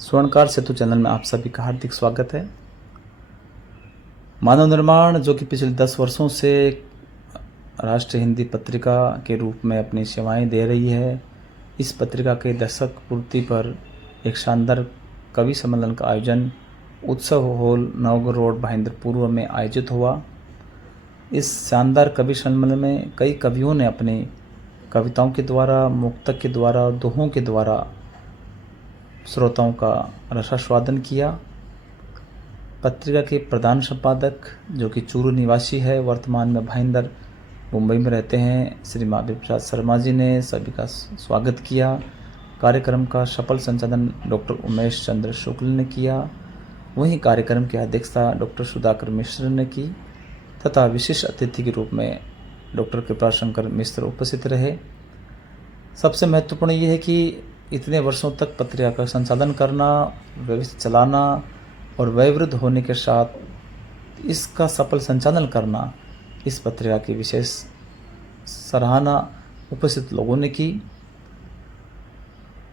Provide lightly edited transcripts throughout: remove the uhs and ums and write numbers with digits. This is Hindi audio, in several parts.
स्वर्णकार सेतु चैनल में आप सभी का हार्दिक स्वागत है। मानव निर्माण जो कि पिछले 10 वर्षों से राष्ट्रीय हिंदी पत्रिका के रूप में अपनी सेवाएं दे रही है, इस पत्रिका के दशक पूर्ति पर एक शानदार कवि सम्मेलन का आयोजन उत्सव हॉल नवगढ़ रोड भाईंदर पूर्व में आयोजित हुआ। इस शानदार कवि सम्मेलन में कई कवियों ने अपनी कविताओं के द्वारा, मुक्तक के द्वारा, दोहों के द्वारा श्रोताओं का रसास्वादन किया। पत्रिका के प्रधान संपादक जो कि चूरू निवासी है, वर्तमान में भाईंदर मुंबई में रहते हैं, श्री महावीर प्रसाद शर्मा जी ने सभी का स्वागत किया। कार्यक्रम का सफल संचालन डॉक्टर उमेश चंद्र शुक्ल ने किया। वहीं कार्यक्रम की अध्यक्षता डॉक्टर सुधाकर मिश्र ने की तथा विशिष्ट अतिथि के रूप में डॉक्टर कृपाशंकर मिश्र उपस्थित रहे। सबसे महत्वपूर्ण ये है कि इतने वर्षों तक पत्रिका का संचालन करना, व्यवस्थित चलाना और वयोवृद्ध होने के साथ इसका सफल संचालन करना, इस पत्रिका की विशेष सराहना उपस्थित लोगों ने की।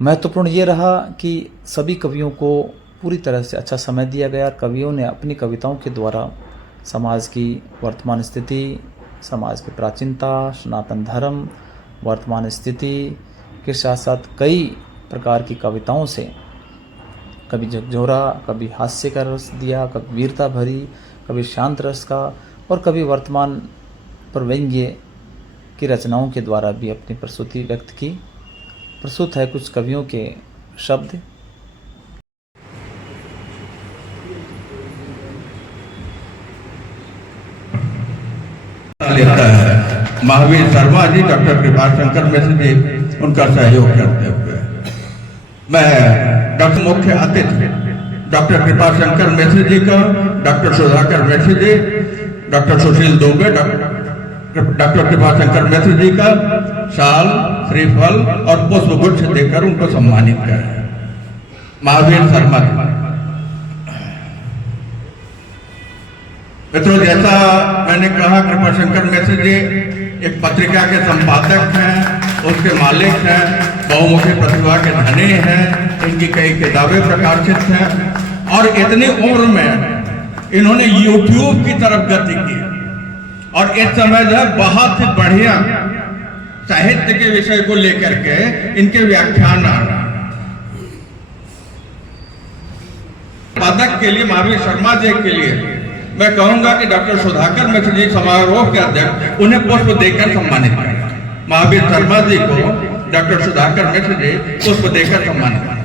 महत्वपूर्ण ये रहा कि सभी कवियों को पूरी तरह से अच्छा समय दिया गया। कवियों ने अपनी कविताओं के द्वारा समाज की वर्तमान स्थिति, समाज की प्राचीनता, सनातन धर्म, वर्तमान स्थिति के साथ साथ कई प्रकार की कविताओं से कभी झकझोरा, कभी हास्य का रस दिया, कभी वीरता भरी, कभी शांत रस का और कभी वर्तमान पर व्यंग्य की रचनाओं के द्वारा भी अपनी प्रस्तुति व्यक्त की। प्रस्तुत है कुछ कवियों के शब्द। महावीर शर्मा जी, डॉक्टर कृपाशंकर मिश्र जी उनका सहयोग करते हुए मैं डॉक्टर मुख्य अतिथि डॉक्टर कृपाशंकर मिश्र जी का, डॉक्टर सुधाकर मिश्र जी, डॉक्टर सुशील दुबे, डॉक्टर कृपाशंकर मिश्र जी का शाल, श्रीफल और पुष्पगुच्छ देकर उनको सम्मानित करें। महावीर शर्मा जी मित्रों, जैसा मैंने कहा, कृपाशंकर मिश्र जी एक पत्रिका के संपादक हैं, उसके मालिक हैं, बहुमुखी प्रतिभा के धनी हैं, इनकी कई किताबें प्रकाशित हैं और इतनी उम्र में इन्होंने YouTube की तरफ गति की और इस समय जो है बहुत ही बढ़िया साहित्य के विषय को लेकर के इनके व्याख्यान आ रहा है। संपादक के लिए, महावीर शर्मा जी के लिए मैं कहूंगा कि डॉक्टर सुधाकर मिश्र जी समारोह के अध्यक्ष उन्हें पुष्प देकर सम्मानित करें। महावीर शर्मा जी को डॉक्टर सुधाकर मिश्र जी पुष्प देकर सम्मानित करें।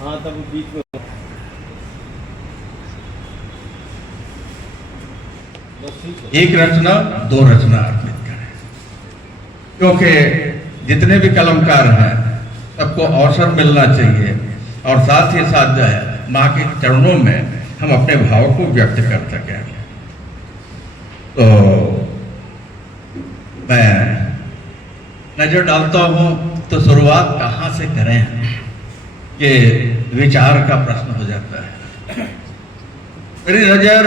हाँ, तब बीच में एक रचना, दो रचना अर्पित करें, क्योंकि जितने भी कलमकार हैं सबको अवसर मिलना चाहिए और साथ ही साथ जो है माँ के चरणों में हम अपने भाव को व्यक्त कर सकें। तो मैं नजर डालता हूँ तो शुरुआत कहाँ से करें, ये विचार का प्रश्न हो जाता है। मेरी नजर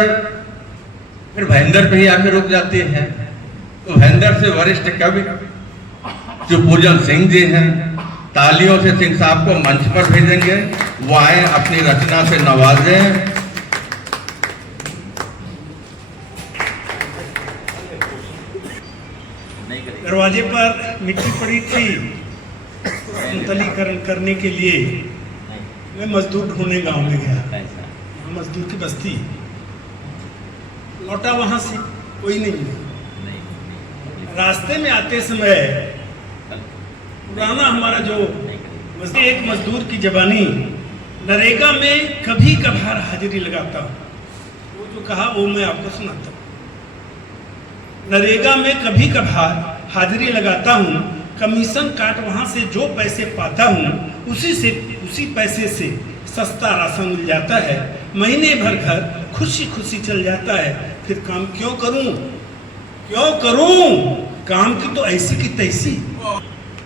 फिर भाईंदर पे ही आके रुक जाती है। तो भाईंदर से वरिष्ठ कवि जो पूजन सिंह जी हैं, तालियों से सिंह साहब को मंच पर भेजेंगे, वो आए अपनी रचना से नवाजें। दरवाजे पर मिट्टी पड़ी थी, समतलीकरण करने के लिए मैं मजदूर ढूंढने गांव में गया। मजदूर की बस्ती लौटा, वहां से कोई नहीं मिला। रास्ते में आते समय पुराना हमारा जो एक मजदूर की जवानी, नरेगा में कभी कभार हाजिरी लगाता हूँ, वो जो कहा वो मैं आपको सुनाता हूँ। नरेगा में कभी कभार हाजिरी लगाता हूँ, कमीशन काट वहां से जो पैसे पाता हूँ उसी पैसे से सस्ता राशन मिल जाता है। महीने भर घर खुशी खुशी चल जाता है। फिर काम क्यों करूं? काम की तो ऐसी की तैसी।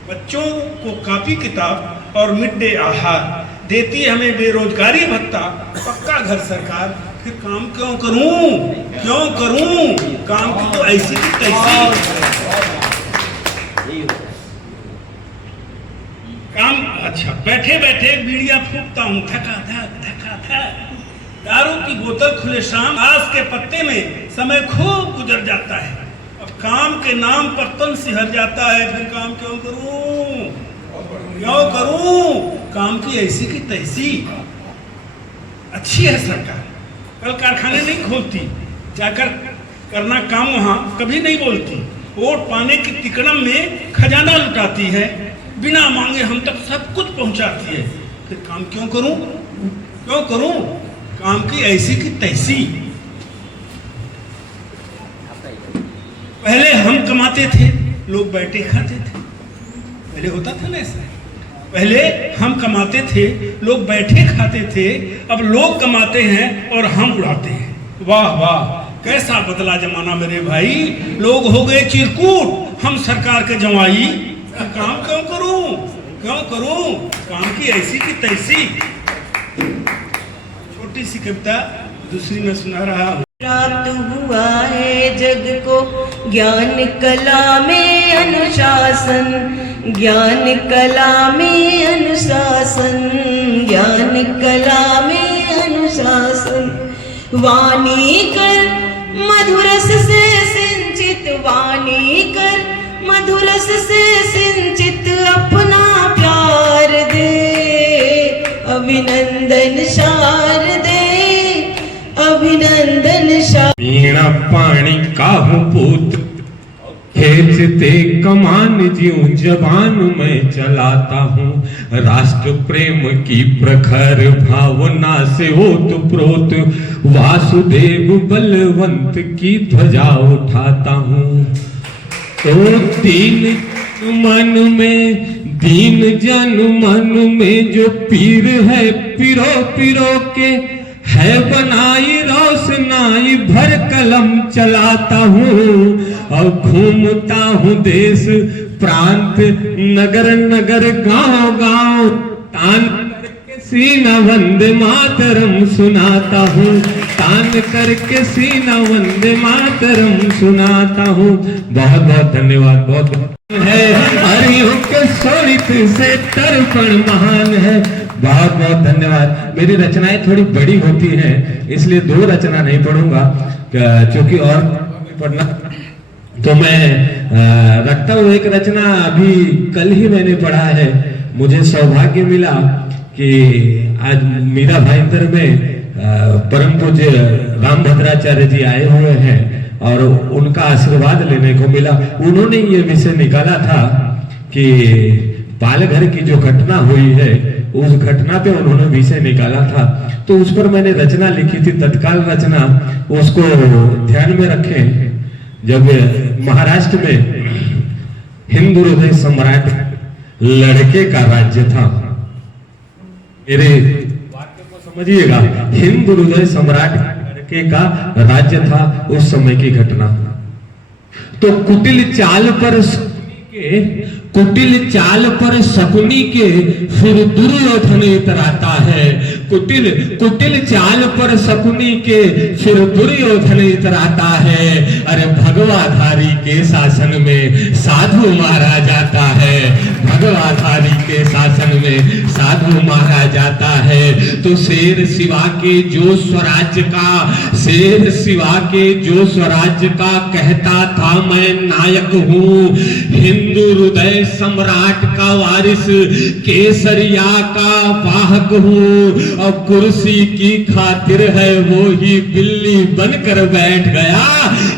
बच्चों को कॉपी किताब और मिड डे आहार देती है हमें बेरोजगारी भत्ता, पक्का घर सरकार, फिर काम क्यों करूं, क्यों करूं? काम की तो ऐसी की तैसी काम। अच्छा, बैठे बैठे बीड़ियां फूकता हूं, थका थक। दारू की बोतल खुले शाम, आस के पत्ते में समय खूब गुजर जाता है। अब काम के नाम पर तन सिहर जाता है, फिर काम क्यों करूं, क्यों करूं? काम की ऐसी की तैसी। अच्छी है सरकार, कल कारखाने नहीं खोलती, जाकर करना काम वहां कभी नहीं बोलती। वोट पाने की तिकड़म में खजाना लुटाती है, बिना मांगे हम तक सब कुछ पहुंचाती है। फिर काम क्यों करूं, क्यों करूं? काम की ऐसी की तैसी। पहले हम कमाते थे, लोग बैठे खाते थे। पहले होता था ना ऐसा, पहले हम कमाते थे, लोग बैठे खाते थे। अब लोग कमाते हैं और हम उड़ाते हैं। वाह वाह, कैसा बदला जमाना मेरे भाई। लोग हो गए चिरकूट, हम सरकार के जवाई। काम क्यों करूं, क्यों करूं? काम की ऐसी की तैसी। छोटी सी कविता दूसरी में सुना रहा हूं। प्राप्त हुआ है जग को ज्ञान कला में अनुशासन, ज्ञान कला में अनुशासन, ज्ञान कला में अनुशासन। वाणी कर मधुरस से सिंचित, वाणी कर मधुरस से सिंचित, अपना प्यार दे, अभिनंदन शारदे, अभिनंदन शारदे। वीणा पानी काहू पूत खेचते कमान ज्यों जबान में चलाता हूँ। राष्ट्र प्रेम की प्रखर भावना से ओतप्रोत वासुदेव बलवंत की ध्वजा उठाता हूँ। तो दीन जन मन में जो पीर है, पिरो पिरो के है बनाई रोशनाई, भर कलम चलाता हूँ और घूमता हूँ देश प्रांत नगर नगर गांव गांव, तान करके सीना वंदे मातरम सुनाता हूँ, तान करके सीना वंदे मातरम सुनाता हूँ। बहुत बहुत धन्यवाद। बहुत है हरियों के शोणित से तर्पण महान है। बहुत बहुत धन्यवाद। मेरी रचनाएं थोड़ी बड़ी होती हैं, इसलिए 2 रचना नहीं पढ़ूंगा, क्योंकि और पढ़ना तो मैं रखता हूँ। एक रचना अभी कल ही मैंने पढ़ा है। मुझे सौभाग्य मिला कि आज मीरा भाईंदर में परम पूज्य रामभद्राचार्य जी आए हुए हैं और उनका आशीर्वाद लेने को मिला। उन्होंने ये विषय निकाला था कि पालघर की जो घटना हुई है, उस घटना पे उन्होंने विषय निकाला था, तो उस पर मैंने रचना लिखी थी, तत्काल रचना। उसको ध्यान में रखें। जब महाराष्ट्र में हिंदू हृदय सम्राट लड़के का राज्य था, मेरे वाक्य को समझिएगा, हिंदू हृदय सम्राट लड़के का राज्य था, उस समय की घटना। तो कुटिल चाल पर शकुनी के फिर दुर्योधन इतराता है। कुटिल चाल पर शकुनी के फिर दुर्योधन इतराता है। अरे भगवाधारी के शासन में साधु मारा जाता है, भगवाधारी के शासन में साधु मारा जाता है। तो शेर शिवा के जो स्वराज्य का कहता था मैं नायक हूँ, हिंदू हृदय सम्राट का वारिस, केसरिया का वाहक हूँ, और कुर्सी की खातिर है वो ही बिल्ली बनकर बैठ गया।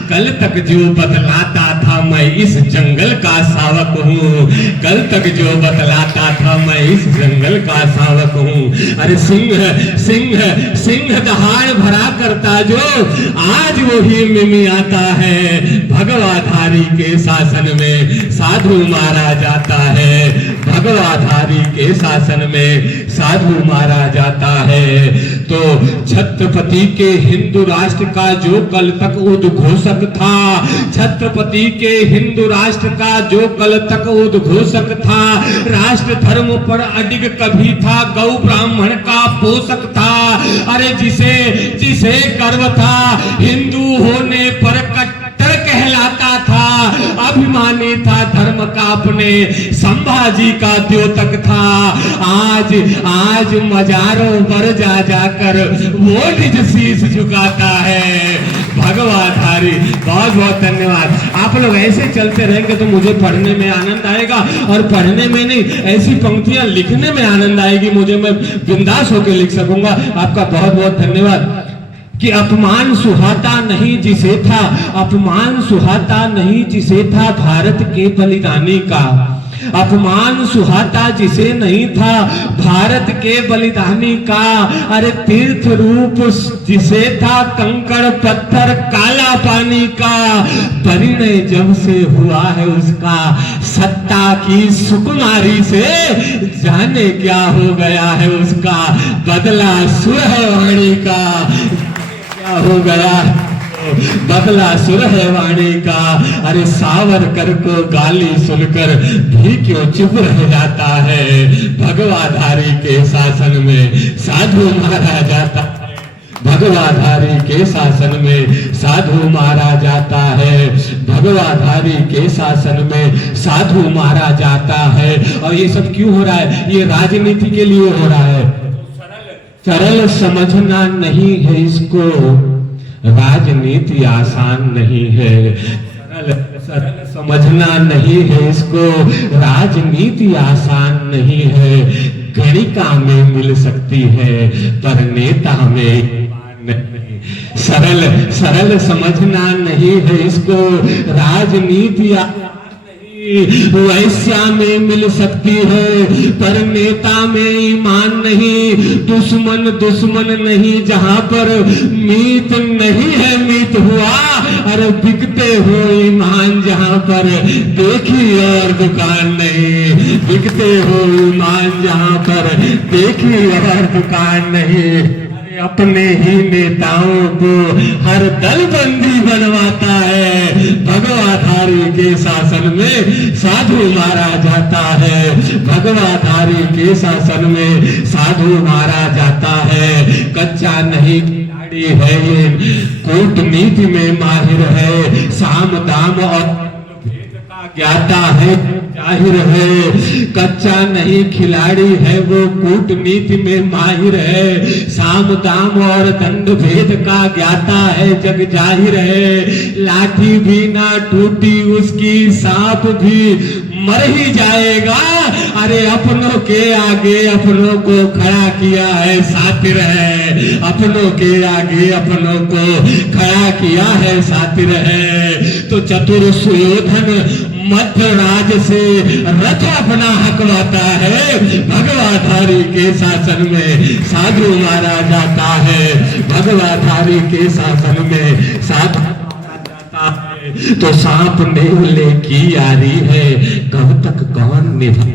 कल तक जो बतलाता था मैं इस जंगल का सावक हूँ, कल तक जो बतलाता था मैं इस जंगल का सावक हूँ। अरे सिंह दहाड़ भरा करता जो आज वही मिमियाता है। भगवाधारी के शासन में साधु मारा जाता है, भगवाधारी के शासन में साधु मारा जाता है। तो तो छत्रपति के हिंदू राष्ट्र का जो कल तक उद्घोषक था, छत्रपति के हिंदू राष्ट्र का जो कल तक उद्घोषक था, राष्ट्र धर्म पर अडिग कभी था, गौ ब्राह्मण का पोषक था, अरे जिसे गर्व था हिंदू होने पर कट्टर कहलाता था, अभिमानी था धर्म का, अपने संभाजी का द्योतक था। आज मजारों पर जा जाकर वो निज शीश झुकाता है। भगवाधारी, बहुत बहुत धन्यवाद। आप लोग ऐसे चलते रहेंगे तो मुझे पढ़ने में आनंद आएगा, और पढ़ने में नहीं, ऐसी पंक्तियां लिखने में आनंद आएगी मुझे, मैं बिंदास होकर लिख सकूंगा। आपका बहुत बहुत धन्यवाद। कि अपमान सुहाता नहीं जिसे था, अपमान सुहाता नहीं जिसे था भारत के बलिदानी का, अपमान सुहाता जिसे नहीं था भारत के बलिदानी का, अरे तीर्थ रूप जिसे था कंकड़ पत्थर काला पानी का, परिणय जब से हुआ है उसका सत्ता की सुकुमारी से, जाने क्या हो गया है उसका बदला सुर है वाणी का, क्या हो गया बदला सुर है वाणी का। अरे सावरकर को गाली सुनकर भी क्यों चुप रह जाता है, भगवाधारी के शासन में साधु मारा जाता है, भगवाधारी के शासन में साधु मारा जाता है, भगवाधारी के शासन में साधु मारा जाता है। और ये सब क्यों हो रहा है? ये राजनीति के लिए हो रहा है। सरल समझना नहीं है इसको, राजनीति आसान नहीं है। सरल समझना नहीं है इसको, राजनीति आसान नहीं है। गणिका में मिल सकती है पर नेता में नहीं। सरल समझना नहीं है इसको, राजनीति वैश्या में मिल सकती है पर नेता में ईमान नहीं। दुश्मन नहीं जहां पर मीत नहीं है मीत हुआ, अरे बिकते हो ईमान जहां पर देखी और दुकान नहीं, बिकते हो ईमान जहां पर देखी और दुकान नहीं। अपने ही नेताओं को हर दल बंदी बनवाता है, भगवाधारी के शासन में साधु मारा जाता है, भगवाधारी के शासन में साधु मारा जाता है। कच्चा नहीं खिलाड़ी है ये, कूटनीति में माहिर है, साम दाम और ज्ञाता है जाहिर है। कच्चा नहीं खिलाड़ी है वो, कूटनीति में माहिर है, साम दाम और दंड भेद का ज्ञाता है, जग जाहिर है। लाठी भी ना टूटी उसकी, सांप भी मर ही जाएगा, अरे अपनों के आगे अपनों को खड़ा किया है सातिर है, अपनों के आगे अपनों को खड़ा किया है सातिर है। तो चतुर सुयोधन मध्य राज से रथ अपना हकवाता है, भगवाधारी के शासन में साधु मारा जाता है, भगवाधारी के शासन में साधु मारा जाता है। तो सांप नेवले की यारी है, कब तक कौन निभा।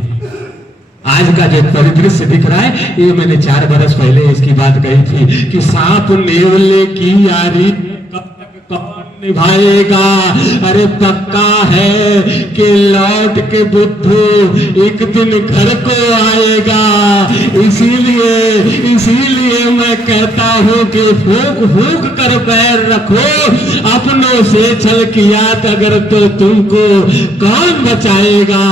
आज का जो परिदृश्य दिख रहा है, ये मैंने 4 बरस पहले इसकी बात कही थी कि सांप नेवले की यारी कब तक कौन निभाएगा। अरे पक्का है कि लौट के बुद्धू एक दिन घर को आएगा। इसीलिए मैं कहता हूँ कि फूंक कर पैर रखो, अपनों से छल किया अगर तो तुमको कौन बचाएगा।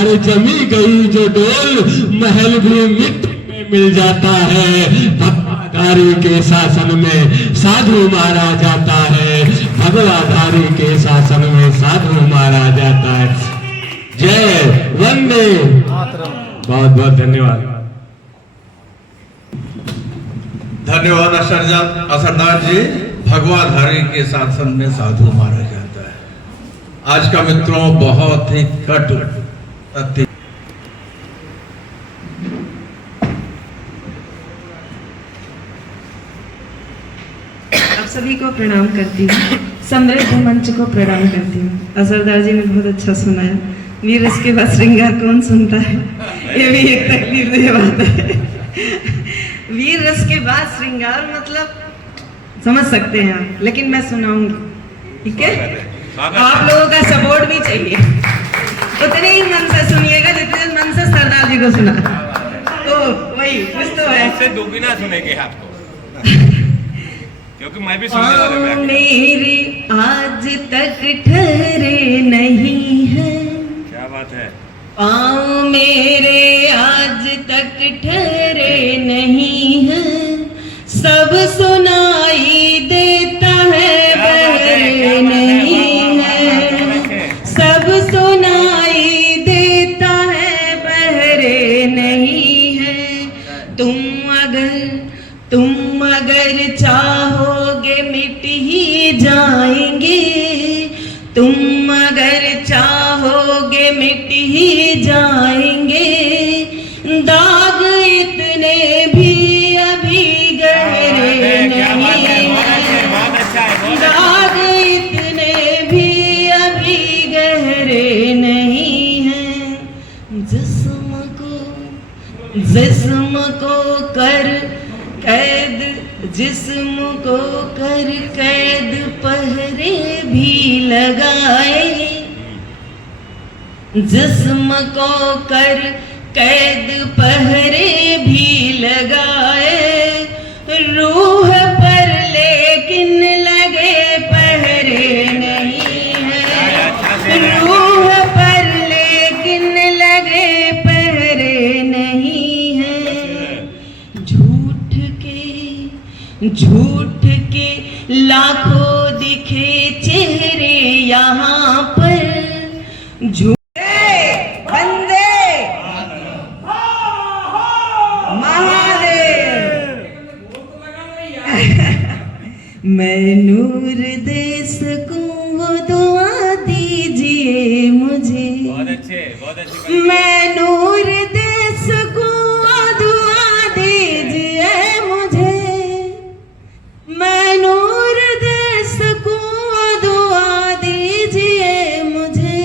अरे जमी गई जो डोल महल भी मिट्टी में मिल जाता है, भगवाधारी के शासन में साधु मारा जाता है, भगवाधारी के शासन में साधु मारा जाता है। जय वंदे मातरम। बहुत बहुत धन्यवाद। धन्यवाद असरदार जी। भगवाधारी के शासन में साधु मारा जाता है। आज का मित्रों बहुत ही कटु तथ्य। आप सभी को प्रणाम करती हूँ, समृद्ध मंच को प्रणाम करती हूँ। असरदार जी ने बहुत अच्छा सुनाया। वीर इसके बाद श्रृंगार कौन सुनता है, ये भी एक तकलीफ देह बात है। वीर रस के बाद श्रृंगार मतलब समझ सकते हैं आप, लेकिन मैं सुनाऊंगी, ठीक है? आप लोगों का सपोर्ट भी चाहिए, उतने ही मन से सुनिएगा जितने मन से सरदार जी को सुना। तो वही कुछ तो है, इससे दुगुना सुनेंगे आपको, क्योंकि मैं भी सुनने वाला हूं। मेरे आज तक ठहरे नहीं है, क्या बात है। पाँव मेरे आज तक ठहरे नहीं है, सब सुनाई देता है बहरे नहीं है, सब सुनाई देता है बहरे नहीं है। तुम अगर चाहोगे मिट ही जाएंगे, तुम अगर चाहोगे मिट ही जाएंगे, दाग इतने भी अभी गहरे नहीं हैं, दाग इतने भी अभी गहरे नहीं हैं। जिस्म को कर कैद, जिस्म को कर कैद पहरे भी लगाए, जिस्म को कर कैद पहरे भी लगाए, रूह पर लेकिन लगे पहरे नहीं है, रूह पर लेकिन लगे पहरे नहीं है। झूठ के लाखों दिखे चेहरे यहाँ पर, वंदे महादेव। मैं नूर दे सकूं वो दुआ दीजिए मुझे, बहुत अच्छे। मैं नूर दे सकूं वो दुआ दीजिए मुझे, मैं नूर दे सकूं वो दुआ दीजिए मुझे।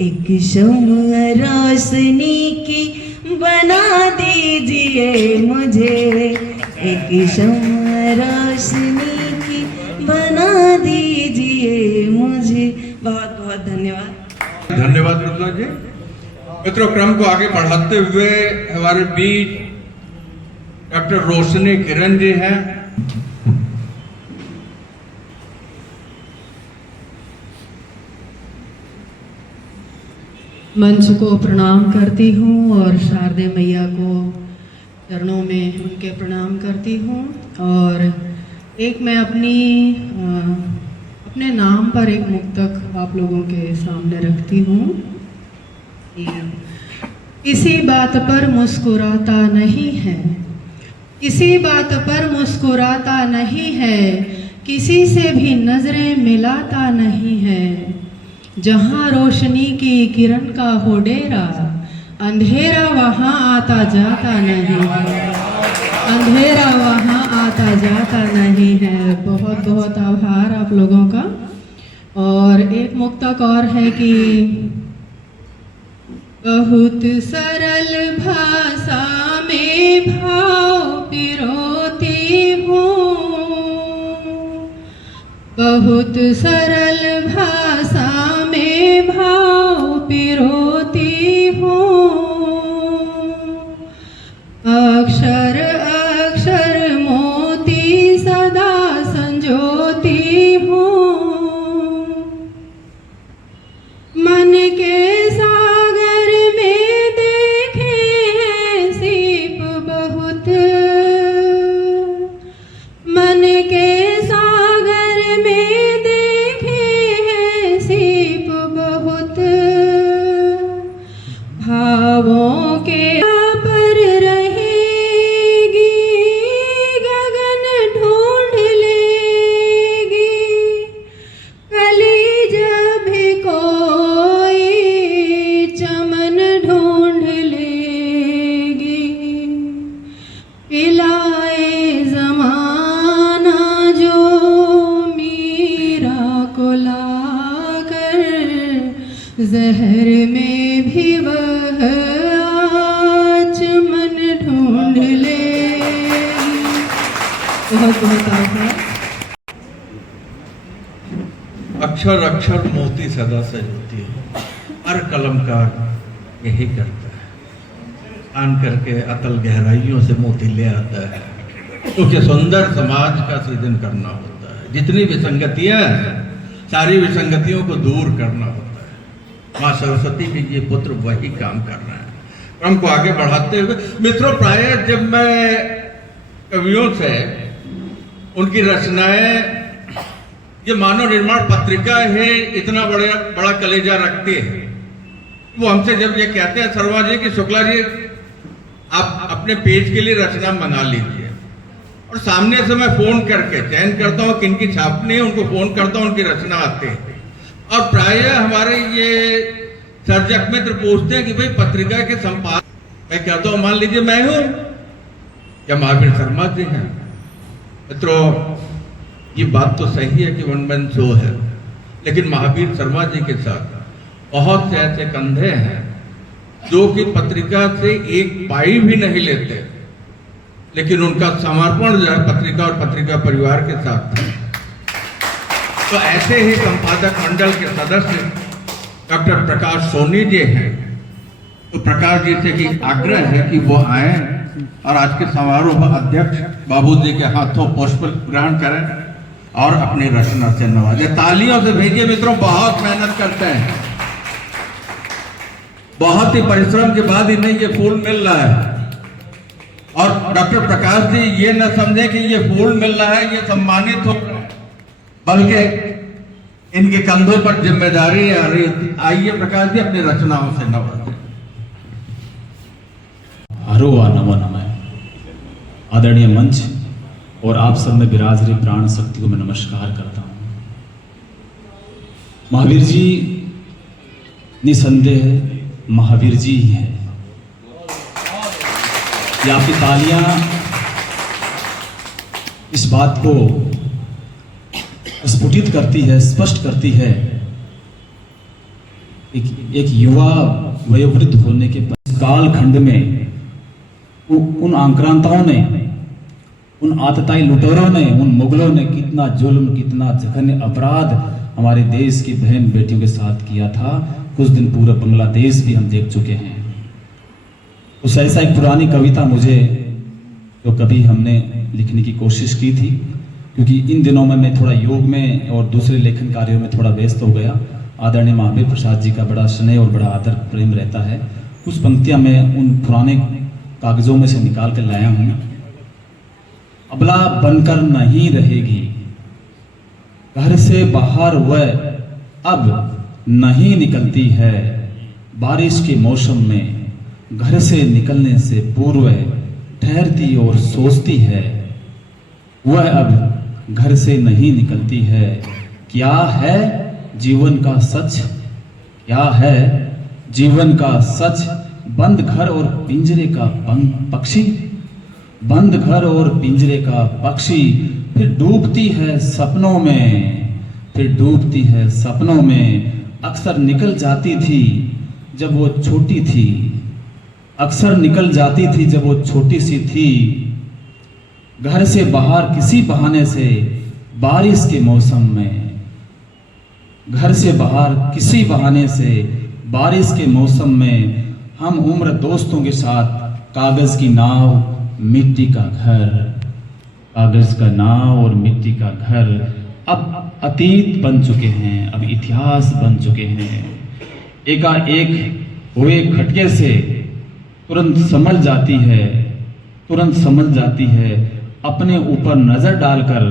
एक शम्अ रोशनी की बना दीजिए मुझे, एक शम्अ रोशनी की बना दीजिए मुझे। बहुत बहुत धन्यवाद। धन्यवाद मृदुला जी। मित्रों, क्रम को आगे बढ़ाते हुए हमारे बीच डॉक्टर रोशनी किरण जी हैं। मंच को प्रणाम करती हूँ और शारदे मैया को चरणों में उनके प्रणाम करती हूँ। और एक मैं अपने नाम पर एक मुक्तक आप लोगों के सामने रखती हूँ। किसी बात पर मुस्कुराता नहीं है, किसी बात पर मुस्कुराता नहीं है, किसी से भी नजरें मिलाता नहीं है। जहाँ रोशनी की किरण का हो डेरा, अंधेरा वहाँ आता जाता नहीं है, अंधेरा वहाँ आता जाता नहीं है। बहुत बहुत आभार आप लोगों का। और एक मुक्तक और है कि बहुत सरल भाषा में भाव पिरोती हूँ, बहुत सरल भाषा में भाव पिरोती हूँ। अक्षर अक्षर मोती सदा संजोती हूँ। मन के सागर में देखे हैं सीप बहुत, मन के सागर में देखे हैं सीप बहुत। भावों के पर रहेगी, गगन ढूंढ लेगी, कली जब कोई चमन ढूंढ लेगी। पिलाए जमाना जो मीरा को लाकर, जहर में भी वह चमन ढूंढ लेगी। बहुत बहुत आभार। अक्षर अक्षर मोती सदा सजोती है, हर कलमकार यही करता है, आन करके अतल गहराइयों से मोती ले आता है, क्योंकि सुंदर समाज का सृजन करना होता है। जितनी विसंगतियां हैं, सारी विसंगतियों को दूर करना होता है। माँ सरस्वती के ये पुत्र वही काम कर रहे हैं। क्रम को आगे बढ़ाते हुए मित्रों, प्राय जब मैं कवियों से उनकी रचनाएं, ये मानव निर्माण पत्रिका है, इतना बड़ा कलेजा रखती है, वो हमसे जब ये कहते हैं शर्मा जी कि शुक्ला जी आप अपने पेज के लिए रचना मंगा लीजिए, और सामने से मैं फोन करके चयन करता हूँ किनकी छापनी है, उनको फोन करता हूँ, उनकी रचना आती है। और प्राय हमारे ये सर्जक मित्र पूछते हैं कि भाई पत्रिका के संपादक, मैं कहता हूँ मान लीजिए मैं हूँ या महावीर शर्मा जी हैं। मित्रों, ये बात तो सही है कि वन मैन शो है, लेकिन महावीर शर्मा जी के साथ बहुत से ऐसे कंधे हैं जो कि पत्रिका से एक पाई भी नहीं लेते, लेकिन उनका समर्पण जो है पत्रिका और पत्रिका परिवार के साथ है। तो ऐसे ही संपादक मंडल के सदस्य डॉक्टर प्रकाश सोनी जी हैं। तो प्रकाश जी से की आग्रह है कि वो आए और आज के समारोह में अध्यक्ष बाबूजी के हाथों पुष्प ग्रहण करें और अपनी रचना से नवाजे। तालियों से भेजिए मित्रों, बहुत मेहनत करते हैं, बहुत ही परिश्रम के बाद इन्हें ये फूल मिल रहा है। और डॉक्टर प्रकाश जी ये न समझे कि ये फूल मिल रहा है, ये सम्मानित हो, बल्कि इनके कंधों पर जिम्मेदारी आ रही। आइए प्रकाश जी अपनी रचनाओं से नवाजें। हरोवा नमो नमः। आदरणीय मंच और आप सब में विराज रही प्राण शक्ति को मैं नमस्कार करता हूँ। महावीर जी निसंदेह महावीर जी ही हैं। ये आपकी तालियां इस बात को स्फुटित करती है, स्पष्ट करती है। एक युवा वयोवृद्ध होने के कालखंड में उन आक्रांताओं ने, उन आतताई लुटेरों ने, उन मुगलों ने कितना जुल्म, कितना जघन्य अपराध हमारे देश की बहन बेटियों के साथ किया था। कुछ दिन पूरा बांग्लादेश भी हम देख चुके हैं। उस ऐसा एक पुरानी कविता मुझे जो कभी हमने लिखने की कोशिश की थी, क्योंकि इन दिनों में मैं थोड़ा योग में और दूसरे लेखन कार्यों में थोड़ा व्यस्त हो गया। आदरणीय महावीर प्रसाद जी का बड़ा स्नेह और बड़ा आदर प्रेम रहता है। कुछ पंक्तियां मैं उन पुराने कागजों में से निकाल कर लाया हूं। अबला बनकर नहीं रहेगी, घर से बाहर वह अब नहीं निकलती है। बारिश के मौसम में घर से निकलने से पूर्व ठहरती और सोचती है। वह अब घर से नहीं निकलती है। क्या है जीवन का सच, क्या है जीवन का सच? बंद घर और पिंजरे का पक्षी, बंद घर और पिंजरे का पक्षी, फिर डूबती है सपनों में, फिर डूबती है सपनों में। अक्सर निकल जाती थी जब वो छोटी थी, अक्सर निकल जाती थी जब वो छोटी सी थी। घर से बाहर किसी बहाने से बारिश के मौसम में, घर से बाहर किसी बहाने से बारिश के मौसम में हम उम्र दोस्तों के साथ कागज की नाव, मिट्टी का घर, कागज का नाव और मिट्टी का घर अब अतीत बन चुके हैं, अब इतिहास बन चुके हैं। एकाएक हुए खटके से तुरंत समझ जाती है, तुरंत समझ जाती है। अपने ऊपर नजर डालकर,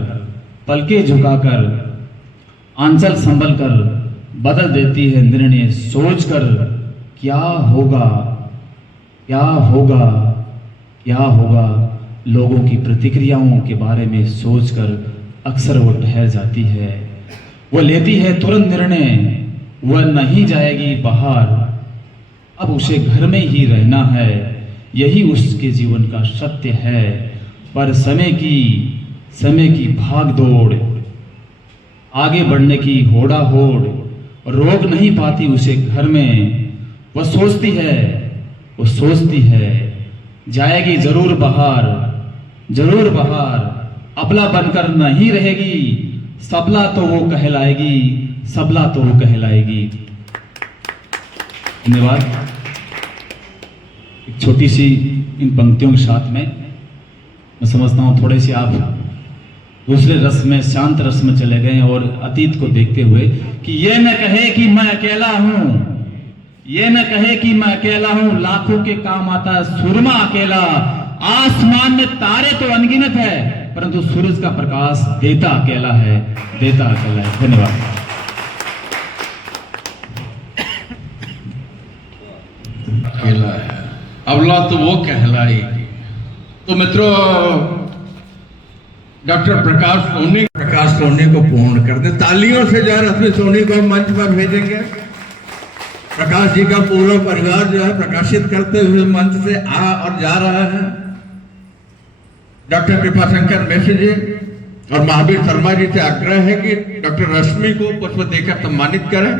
पलके झुकाकर, आंचल संभल कर बदल देती है निर्णय, सोचकर क्या होगा, क्या होगा, क्या होगा। लोगों की प्रतिक्रियाओं के बारे में सोचकर अक्सर वो ठहर जाती है। वो लेती है तुरंत निर्णय, वह नहीं जाएगी बाहर, अब उसे घर में ही रहना है। यही उसके जीवन का सत्य है। पर समय की भाग दौड़, आगे बढ़ने की होड़ा होड़ रोक नहीं पाती उसे घर में। वह सोचती है जाएगी जरूर बाहर, जरूर बाहर, अबला बनकर नहीं रहेगी, सबला तो वो कहलाएगी, सबला तो वो कहलाएगी। धन्यवाद। एक छोटी सी इन पंक्तियों के साथ में मैं समझता हूँ थोड़े से आप दूसरे रस में, शांत रस में चले गए और अतीत को देखते हुए कि ये न कहे कि मैं अकेला हूं, ये न कहे कि मैं अकेला हूं, लाखों के काम आता है सुरमा अकेला। आसमान में तारे तो अनगिनत है, परंतु सूरज का प्रकाश देता अकेला है, देता अकेला है। धन्यवाद। अकेला है, अबला तो वो कहलाएगी। तो मित्रों, डॉक्टर प्रकाश सोनी को पूर्ण कर दे। तालियों से जो रश्मि सोनी को मंच पर भेजेंगे। प्रकाश जी का पूरा परिवार जो है प्रकाशित करते हुए मंच से आ और जा रहा है। डॉक्टर कृपाशंकर मिश्र जी और महावीर शर्मा जी से आग्रह है कि डॉक्टर रश्मि को पुष्प देकर सम्मानित करें।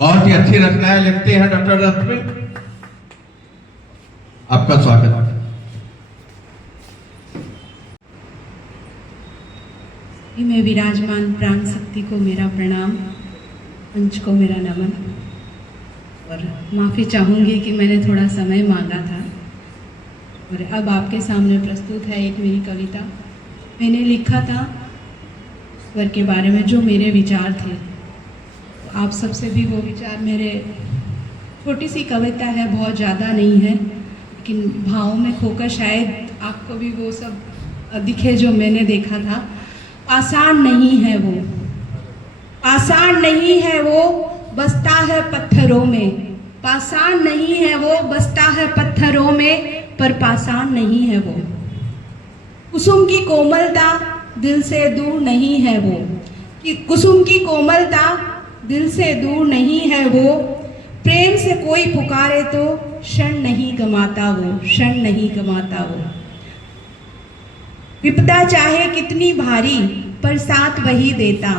बहुत ही अच्छी रचनाएं लिखते हैं डॉक्टर रश्मि, आपका स्वागत है। में विराजमान प्राण शक्ति को मेरा प्रणाम, मंच को मेरा नमन। और माफ़ी चाहूँगी कि मैंने थोड़ा समय मांगा था और अब आपके सामने प्रस्तुत है एक मेरी कविता। मैंने लिखा था ईश्वर के बारे में जो मेरे विचार थे। आप सबसे भी वो विचार, मेरे छोटी सी कविता है, बहुत ज़्यादा नहीं है, लेकिन भावों में खोकर शायद आपको भी वो सब दिखे जो मैंने देखा था। पाषाण नहीं है वो, पाषाण नहीं है वो, बसता है पत्थरों में। पाषाण नहीं है वो, बसता है पत्थरों में, पर पाषाण नहीं है वो। कुसुम की कोमलता दिल से दूर नहीं है वो, कि कुसुम की कोमलता दिल से दूर नहीं है वो। प्रेम से कोई पुकारे तो क्षण नहीं गमाता वो, क्षण नहीं गमाता वो। विपदा चाहे कितनी भारी पर साथ वही देता,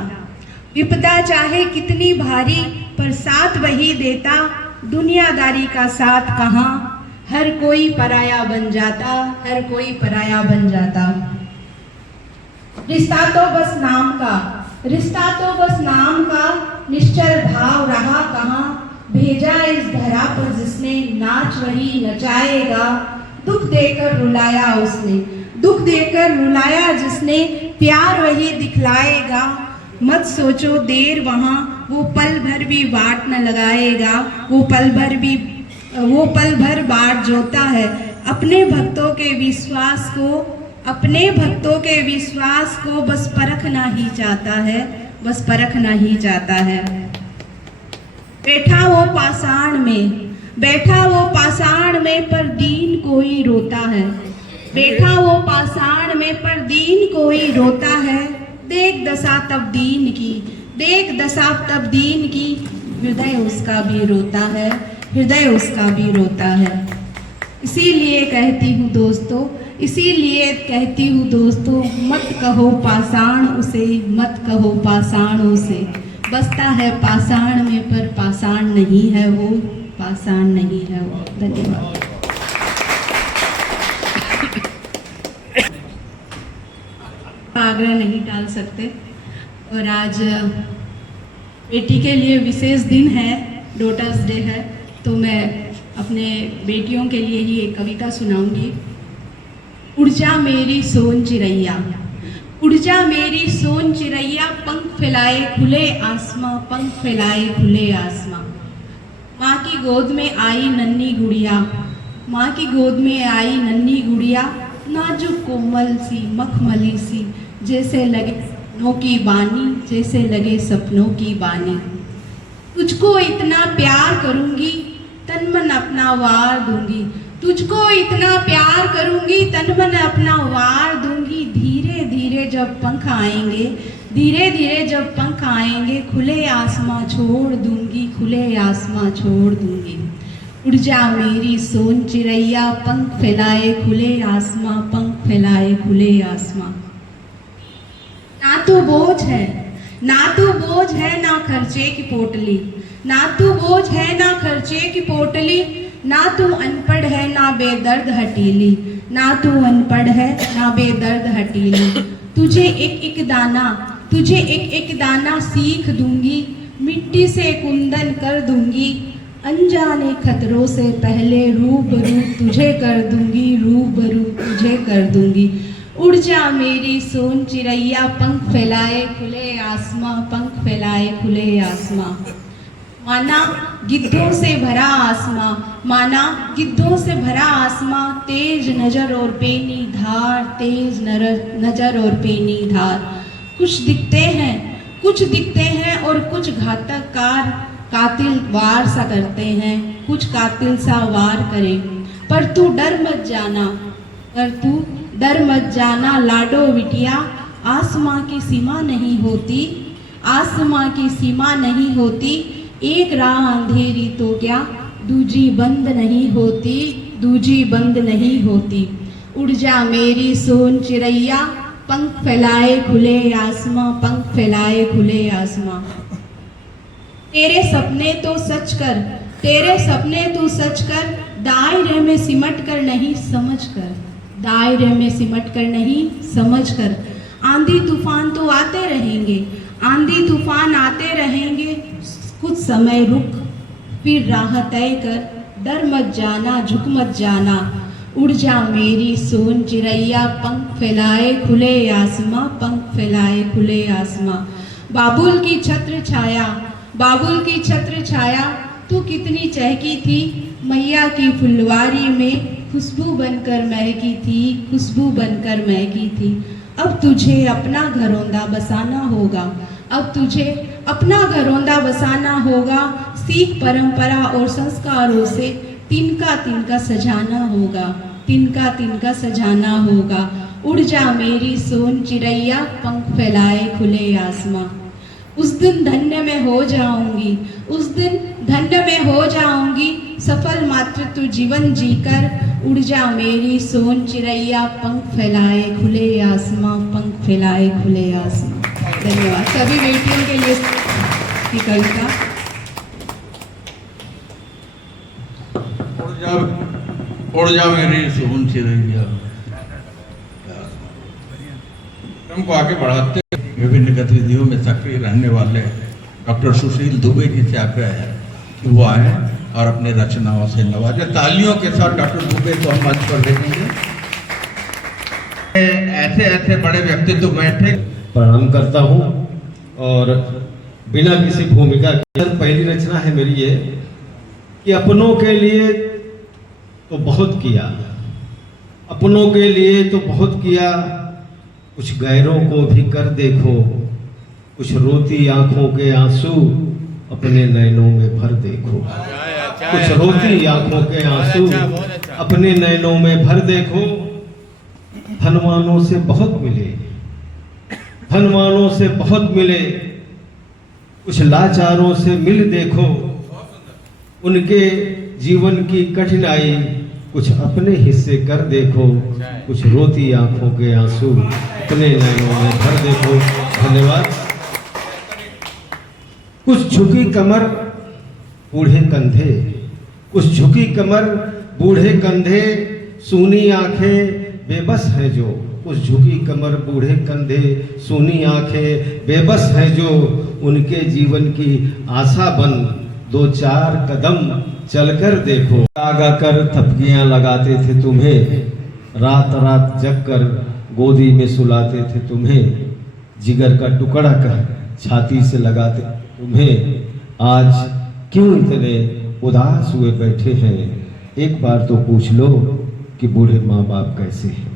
विपदा चाहे कितनी भारी पर साथ वही देता। दुनियादारी का साथ कहाँ, हर कोई पराया बन जाता, हर कोई पराया बन जाता। रिश्ता तो बस नाम का, रिश्ता तो बस नाम का, निश्चल भाव रहा कहाँ। भेजा इस धरा पर जिसने, नाच वही नचाएगा। दुख देकर रुलाया उसने, दुख देकर रुलाया जिसने, प्यार वही दिखलाएगा। मत सोचो देर वहाँ, वो पल भर भी वाट न लगाएगा। वो पल भर बाट जोता है अपने भक्तों के विश्वास को, अपने भक्तों के विश्वास को बस परखना ही चाहता है, बस परखना ही चाहता है। बैठा वो पाषाण में, बैठा वो पाषाण में, पर दीन कोई रोता है। बैठा वो पाषाण में, पर दीन कोई रोता है। देख दशा तब दीन की, देख दशा तब दीन की, हृदय उसका भी रोता है, हृदय उसका भी रोता है। इसीलिए कहती हूँ दोस्तों, इसीलिए कहती हूँ दोस्तों, मत कहो पाषाण उसे, मत कहो पाषाण उसे। बसता है पाषाण में, पर पाषाण नहीं है वो, पाषाण नहीं है वो। धन्यवाद। आग्रह नहीं टाल सकते और आज बेटी के लिए विशेष दिन है, डॉटर्स डे है, तो मैं अपने बेटियों के लिए ही एक कविता सुनाऊंगी। उड़ जा मेरी सोन चिड़ैया, उड़ जा मेरी सोन चिड़ैया, पंख फैलाए खुले आसमां, पंख फैलाए खुले आसमां। माँ की गोद में आई नन्ही गुड़िया, माँ की गोद में आई नन्ही गुड़िया, नाजुक कोमल सी मखमली सी, जैसे लगे सपनों की बानी, जैसे लगे सपनों की बानी। तुझको इतना प्यार करूंगी, तन मन अपना वार दूंगी। तुझको इतना प्यार करूंगी, तन मन अपना वार दूंगी। धीरे धीरे जब पंख आएंगे, धीरे धीरे जब पंख आएंगे, खुले आसमां छोड़ दूंगी, खुले आसमां छोड़ दूंगी। उड़ जा मेरी सोन चिड़ैया, पंख फैलाए खुले आसमां, पंख फैलाए खुले आसमां। ना तो बोझ है, ना तो बोझ है, ना खर्चे की पोटली, ना तो बोझ है, ना खर्चे की पोटली। ना तू अनपढ़ है ना बेदर्द हटीली, ना तू अनपढ़ है ना बेदर्द हटीली। तुझे एक एक दाना सीख दूंगी, मिट्टी से कुंदन कर दूंगी। अनजाने खतरों से पहले रूबरू तुझे कर दूंगी, रूबरू तुझे कर दूंगी। उड़ जा मेरी सोन चिड़ैया, पंख फैलाए खुले आसमां, पंख फैलाए खुले आसमां। माना गिद्धों से भरा आसमां, माना गिद्धों से भरा आसमां। तेज नजर और पेनी धार, तेज नजर और पेनी धार। कुछ दिखते हैं और कुछ घातक कातिल वार सा करते हैं, कुछ कातिल सा वार करे। पर तू डर मत जाना लाडो बिटिया, आसमां की सीमा नहीं होती, आसमां की सीमा नहीं होती। एक राह अंधेरी तो क्या दूजी बंद नहीं होती, दूजी बंद नहीं होती। उड़ जा मेरी सोन चिड़ैया, पंख फैलाए खुले आसमां, पंख फैलाए खुले आसमां। तेरे सपने तो सच कर, तेरे सपने तो सच कर। दायरे में सिमट कर नहीं समझ कर, दायरे में सिमट कर नहीं समझ कर। आंधी तूफान तो आते रहेंगे, आंधी तूफान आते रहेंगे। कुछ समय रुक फिर राह तय कर, डर मत जाना झुक मत जाना। उड़ जा मेरी सोन चिड़ैया, पंख फैलाए खुले आसमां, पंख फैलाए खुले आसमां। बाबुल की छत्र छाया, बाबुल की छत्र छाया। तू कितनी चहकी थी, मैया की फुलवारी में खुशबू बनकर महकी थी, खुशबू बनकर महकी थी। अब तुझे अपना घरौंदा बसाना होगा, अब तुझे अपना घरौंदा बसाना होगा। सीख परंपरा और संस्कारों से तिनका तिनका सजाना होगा, तिनका तिनका सजाना होगा। उड़ जा मेरी सोन चिड़ैया, पंख फैलाए खुले आसमां। उस दिन धन्य में हो जाऊंगी, उस दिन धन्य में हो जाऊंगी। सफल मातृत्व जीवन जीकर। उड़ जा मेरी सोन चिड़ैया, पंख फैलाए खुले आसमां, पंख फैलाए खुले आसमां। धन्यवाद सभी बेटियों के लिए की कविता। उड़ जा मेरी सोन चिड़ैया। को आगे बढ़ाते विभिन्न गतिविधियों में सक्रिय रहने वाले डॉक्टर सुशील दुबे जी से आग्रह है कि वो आए और अपनी रचनाओं से नवाजे। तालियों के साथ डॉक्टर दुबे को हम मंच पर देखेंगे। ऐसे ऐसे बड़े व्यक्तित्व बैठे। प्रणाम करता हूँ और बिना किसी भूमिका के पहली रचना है मेरी ये कि अपनों के लिए तो बहुत किया, अपनों के लिए तो बहुत किया। कुछ गैरों को भी कर देखो, कुछ रोती आंखों के आंसू अपने नैनों में भर देखो। कुछ रोती आंखों के आंसू अपने नैनों में भर देखो। धनवानों से बहुत मिले, धनवानों से बहुत मिले। कुछ लाचारों से मिल देखो, उनके जीवन की कठिनाई कुछ अपने हिस्से कर देखो। कुछ रोती आंखों के आंसू अपने नैनों में भर देखो। धन्यवाद। कुछ झुकी कमर बूढ़े कंधे, कुछ झुकी कमर बूढ़े कंधे। सूनी आंखें बेबस है जो, कुछ झुकी कमर बूढ़े कंधे। सूनी आंखें बेबस है जो, उनके जीवन की आशा बन दो चार कदम चलकर देखो। आगा कर थपकियां लगाते थे तुम्हें, रात रात जग कर गोदी में सुलाते थे तुम्हें। जिगर का टुकड़ा कर छाती से लगाते तुम्हें। आज क्यों इतने उदास हुए बैठे हैं? एक बार तो पूछ लो कि बूढ़े माँ बाप कैसे हैं।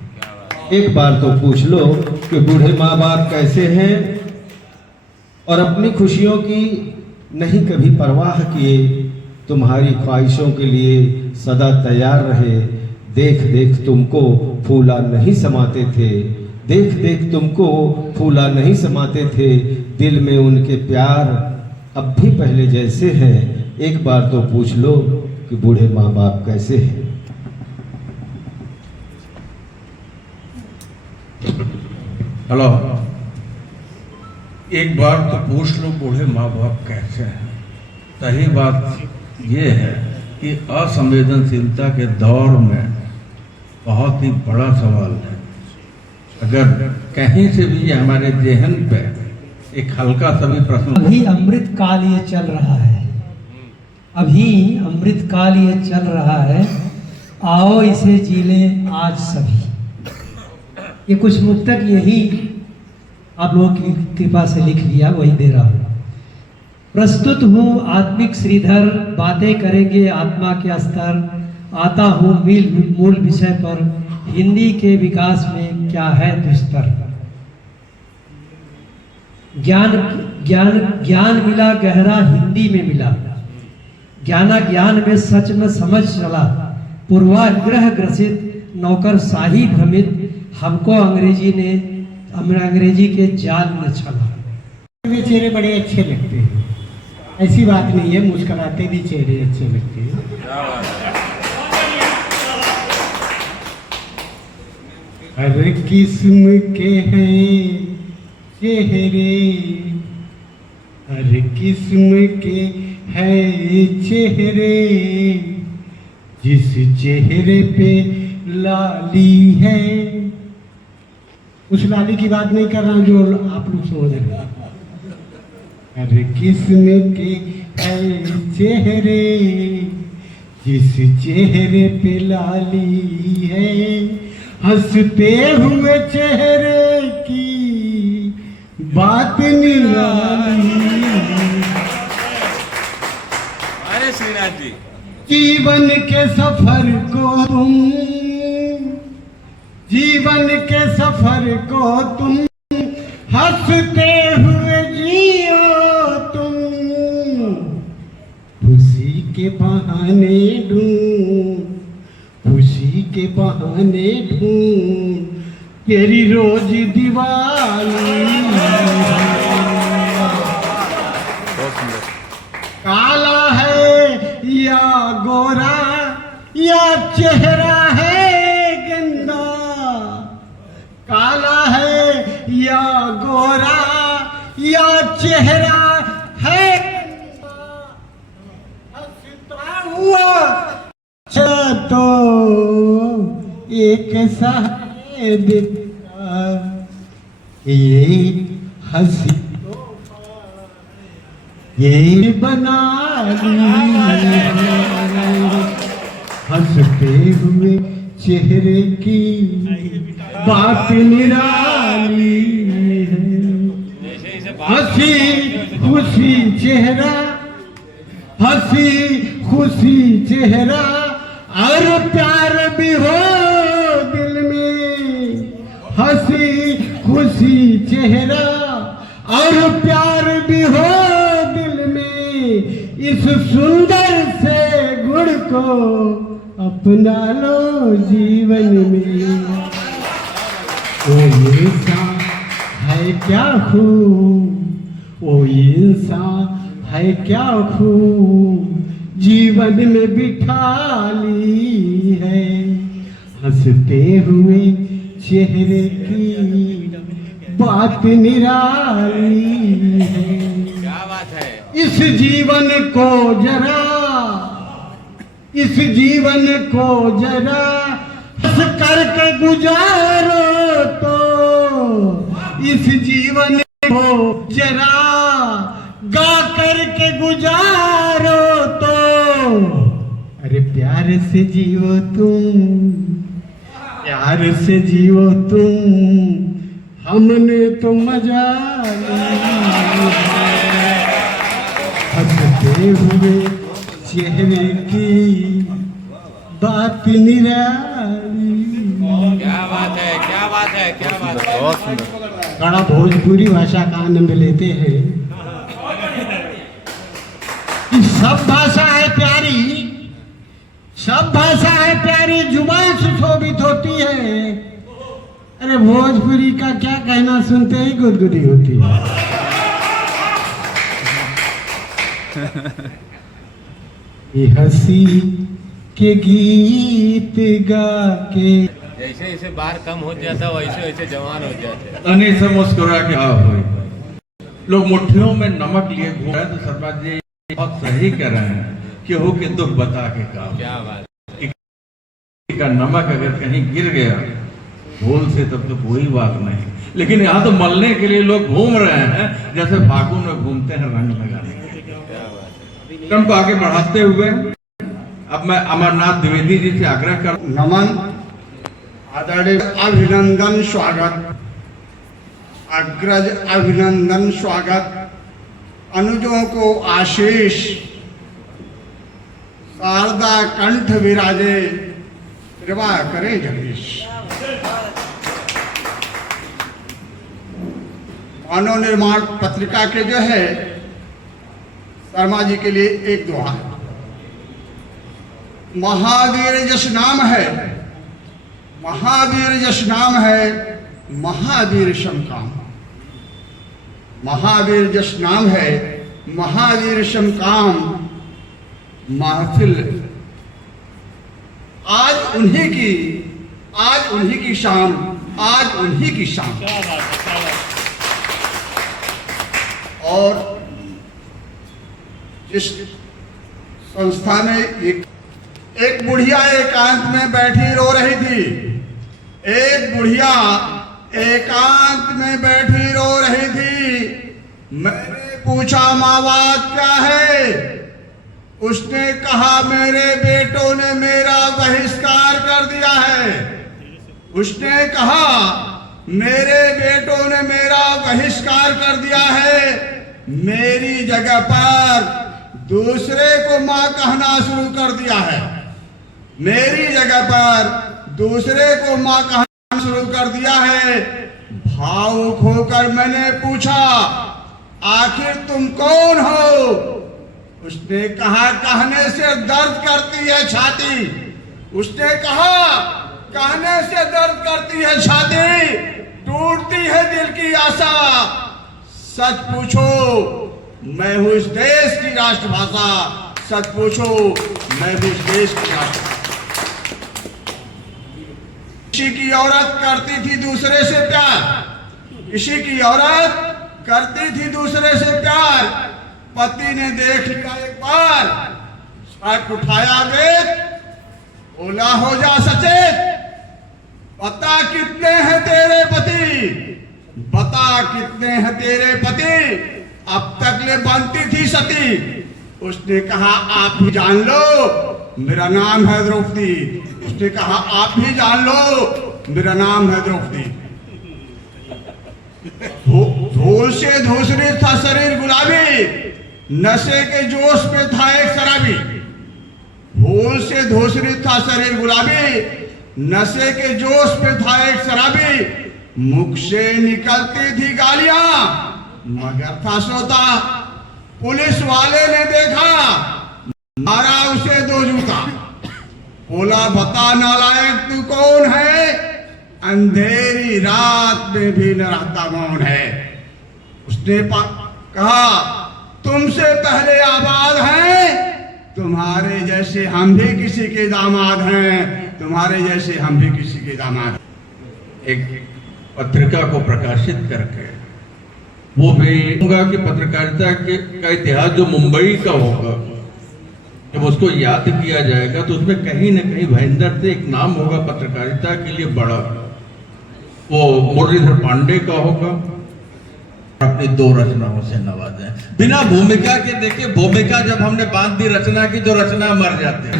एक बार तो पूछ लो कि बूढ़े माँ बाप कैसे हैं। और अपनी खुशियों की नहीं कभी परवाह किए, तुम्हारी ख्वाहिशों के लिए सदा तैयार रहे। देख देख तुमको फूला नहीं समाते थे, देख देख तुमको फूला नहीं समाते थे। दिल में उनके प्यार अब भी पहले जैसे हैं। एक बार तो पूछ लो कि बूढ़े माँ बाप कैसे हैं। हेलो, एक बार तो पूछ लो बूढ़े माँ बाप कैसे हैं। सही बात ये है कि असंवेदनशीलता के दौर में बहुत ही बड़ा सवाल है। अगर कहीं से भी हमारे जेहन पे एक हल्का सा भी प्रश्न, अभी अमृत काल ये चल रहा है, अभी अमृत काल ये चल रहा है, आओ इसे जी लें आज सभी। ये कुछ मुक्तक यही आप लोगों की कृपा से लिख लिया, वही दे रहा हूँ। प्रस्तुत हूँ आत्मिक श्रीधर, बातें करेंगे आत्मा के स्तर। आता हूँ मूल विषय पर, हिंदी के विकास में क्या है दुस्तर। ज्ञान ज्ञान ज्ञान मिला गहरा हिंदी में मिला, ज्ञान में सच में समझ चला। पूर्वाग्रह ग्रसित नौकरशाही भ्रमित, हमको अंग्रेजी के जाल में छला। वे चेहरे बड़े अच्छे लगते हैं, ऐसी बात नहीं है, मुस्कुराते भी चेहरे अच्छे लगते हैं। हर किस्म के हैं चेहरे, हर किस्म के हैं चेहरे, जिस चेहरे पे लाली है, उस लाली की बात नहीं कर रहा हूँ जो आप लोग समझ रहे हैं। हर किस्म के हैं चेहरे, जिस चेहरे पे लाली है, हंसते हुए चेहरे की बात निराली। अरे श्रीनाथ जी, जीवन के सफर को तुम, जीवन के सफर को तुम हंसते हुए जियो तुम, खुशी के बहाने ढूंढ, खुशी के बहाने ढूंढ तेरी रोज दिवाली। काला है या गोरा या चेहरा है गंदा, काला है या गोरा या चेहरा है गंदा, हंसता हुआ तो एक सा है दिखता, ये हंसी ये बना हंसते हुए चेहरे की बात निराली है। हंसी खुशी चेहरा, हंसी खुशी चेहरा, और प्यार भी हो दिल में, हंसी खुशी चेहरा और प्यार भी हो दिल में, इस सुंदर से गुण को अपना लो जीवन में। ओ इंसान है क्या खूब, ओ इंसान है क्या खूब, जीवन में बिठा ली है, हंसते हुए चेहरे की बात निराली है। क्या बात है। इस जीवन को जरा, इस जीवन को जरा हंस करके गुजारो तो, इस जीवन को जरा गा करके गुजारो तो, अरे प्यार से जियो तुम, प्यार से जियो तुम, हमने तो मजा लिया। हंसते हुए चेहरे की बात निराली। क्या बात है, क्या बात है, क्या बात है। बहुत सुंदर। बड़ा भोजपुरी भाषा का आनंद लेते हैं। सब भाषा है प्यारी, सब भाषा है प्यारी, जुबान सुशोभित होती है। अरे भोजपुरी का क्या कहना, सुनते ही गुदगुदी होती है। ये हंसी के गीत गा के, जैसे जैसे बार कम हो जाता वैसे वैसे जवान हो जाते। तनी से मुस्कुरा के लोग मुट्ठियों में नमक लिए घूम रहे, तो सरपंच जी बहुत सही कर रहे हैं। केहू के दुख बता के काम। क्या बात का नमक अगर कहीं गिर गया भूल से तब तो कोई बात नहीं, लेकिन यहाँ तो मलने के लिए लोग घूम रहे हैं जैसे फागुन में घूमते हैं रंग लगाने के लिए। क्रम को आगे बढ़ाते हुए अब मैं अमरनाथ द्विवेदी जी से आग्रह कर नमन, आदरणीय अभिनंदन स्वागत, अग्रज अभिनंदन स्वागत, अनुजों को आशीष, शारदा कंठ विराजे, कृपा करें जगदीश। मानव निर्माण पत्रिका के जो है शर्मा जी के लिए एक दुआ है। महावीर यश नाम है, महावीर यश नाम है, महावीर शम काम। महावीर यश नाम है, महावीर शम काम। महफिल आज उन्हीं की शाम, आज उन्हीं की शाम। और जिस संस्था में एक बुढ़िया एकांत में बैठी रो रही थी, एक बुढ़िया एकांत में बैठी रो रही थी। मैंने पूछा माँ बात क्या है? उसने कहा मेरे बेटों ने मेरा बहिष्कार कर दिया है। उसने कहा मेरे बेटों ने मेरा बहिष्कार कर दिया है। मेरी जगह पर दूसरे को माँ कहना शुरू कर दिया है। मेरी जगह पर दूसरे को माँ कहना शुरू कर दिया है। भावुक होकर मैंने पूछा आखिर तुम कौन हो? उसने कहा कहने से दर्द करती है छाती। उसने कहा कहने से दर्द करती है छाती, टूटती है दिल की आशा। सच पूछो मैं हूं इस देश की राष्ट्रभाषा। सच पूछो मैं हूं इस देश की राष्ट्रभाषा। किसी की औरत करती थी दूसरे से प्यार, किसी की औरत करती थी दूसरे से प्यार। पति ने देख लिया एक बार, शर्ट उठाया वेद, बोला हो जा सचेत। बता कितने हैं तेरे पति, बता कितने हैं तेरे पति। अब तक ले बनती थी सती। उसने कहा आप ही जान लो मेरा नाम है द्रौपदी। उसने कहा आप ही जान लो मेरा नाम है द्रौपदी। धूल से धूसरित था शरीर गुलाबी, नशे के जोश पे था एक शराबी। भूल से धूसरित था शरीर गुलाबी, नशे के जोश पे था एक शराबी। मुख से निकलती थी गालियां, मगर था सोता। पुलिस वाले ने देखा, मारा उसे 2 जूता। बोला बता नालायक तू कौन है? अंधेरी रात में भी न रहता मौन है। उसने कहा तुमसे पहले आबाद हैं, तुम्हारे जैसे हम भी किसी के दामाद हैं, तुम्हारे जैसे हम भी किसी के दामाद हैं। एक पत्रिका को प्रकाशित करके वो भी होगा कि पत्रकारिता का इतिहास जो मुंबई का होगा, जब उसको याद किया जाएगा तो उसमें कहीं न कहीं भयंकर से एक नाम होगा पत्रकारिता के लिए बड़ा, वो मुरलीधर पांडे का होगा। अपनी 2 रचनाओं से नवाजें बिना भूमिका के। देखिए भूमिका जब हमने बांध दी रचना की तो रचना मर जाती है।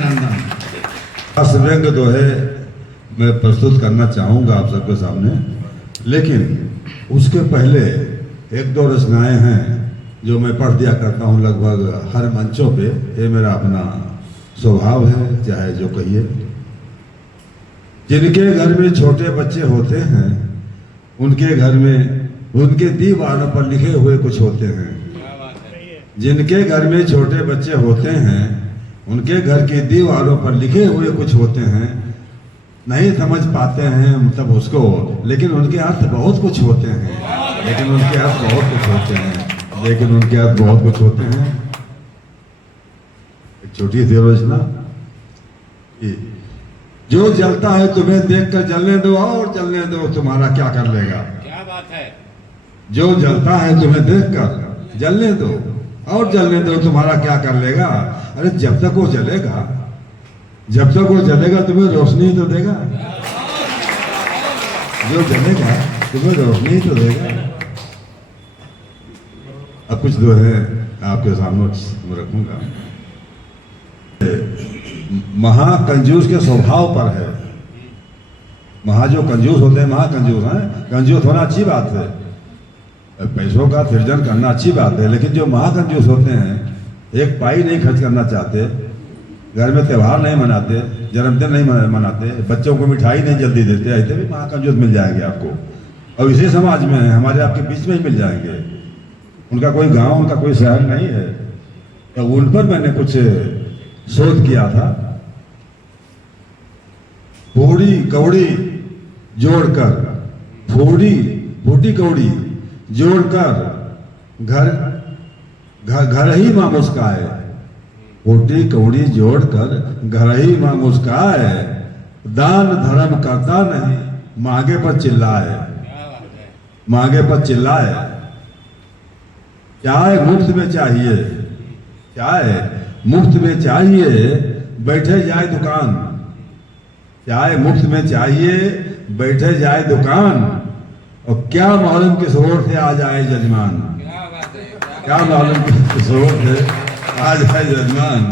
व्यंग तो है मैं प्रस्तुत करना चाहूंगा आप सबके सामने, लेकिन उसके पहले 1-2 रचनाएं हैं जो मैं पढ़ दिया करता हूं लगभग हर मंचों पे। ये मेरा अपना स्वभाव है, चाहे जो कहिए। जिनके घर में छोटे बच्चे होते हैं उनके घर में उनके दीवारों पर लिखे हुए कुछ होते हैं। जिनके घर में छोटे बच्चे होते हैं उनके घर की दीवारों पर लिखे हुए कुछ होते हैं। नहीं समझ पाते हैं मतलब उसको, लेकिन उनके अर्थ बहुत कुछ होते हैं। लेकिन उनके अर्थ बहुत कुछ होते हैं। लेकिन उनके अर्थ बहुत कुछ होते हैं। एक छोटी सी रचना, जो जलता है तुम्हें देखकर जलने दो और जलने दो, तुम्हारा क्या कर लेगा। क्या बात है। जो जलता है तुम्हें देखकर जलने दो और जलने दो, तुम्हारा क्या कर लेगा। अरे जब तक वो जलेगा, जब तक वो जलेगा तुम्हें रोशनी तो देगा, जो जलेगा तुम्हें रोशनी तो देगा। अब कुछ दो है आपके सामने रखूंगा। महाकंजूस के स्वभाव पर है। जो कंजूस होते हैं महाकंजूस हैं। कंजूस होना अच्छी बात है, पैसों का सृजन करना अच्छी बात है, लेकिन जो महाकंजूस होते हैं एक पाई नहीं खर्च करना चाहते, घर में त्यौहार नहीं मनाते, जन्मदिन नहीं मनाते, बच्चों को मिठाई नहीं जल्दी देते, ऐसे भी महाकंजूस मिल जाएंगे आपको। और इसी समाज में हमारे आपके बीच में ही मिल जाएंगे। उनका कोई गांव, उनका कोई शहर नहीं है। तो उन पर मैंने कुछ शोध किया था। फूटी कौड़ी जोड़कर, फूटी कौड़ी जोड़कर घर ही मां मुस्काए। फूटी कौड़ी जोड़कर घर ही मां मुस्काए। दान धर्म करता नहीं, मांगे पर चिल्लाए, मांगे पर चिल्लाए। चाय मुफ्त में चाहिए, चाय मुफ्त में चाहिए, बैठे जाए दुकान। चाय मुफ्त में चाहिए, बैठे जाए दुकान। और क्या मालूम किस ओर से आ जाए जजमान, क्या मालूम किस ओर से आ जाए जजमान।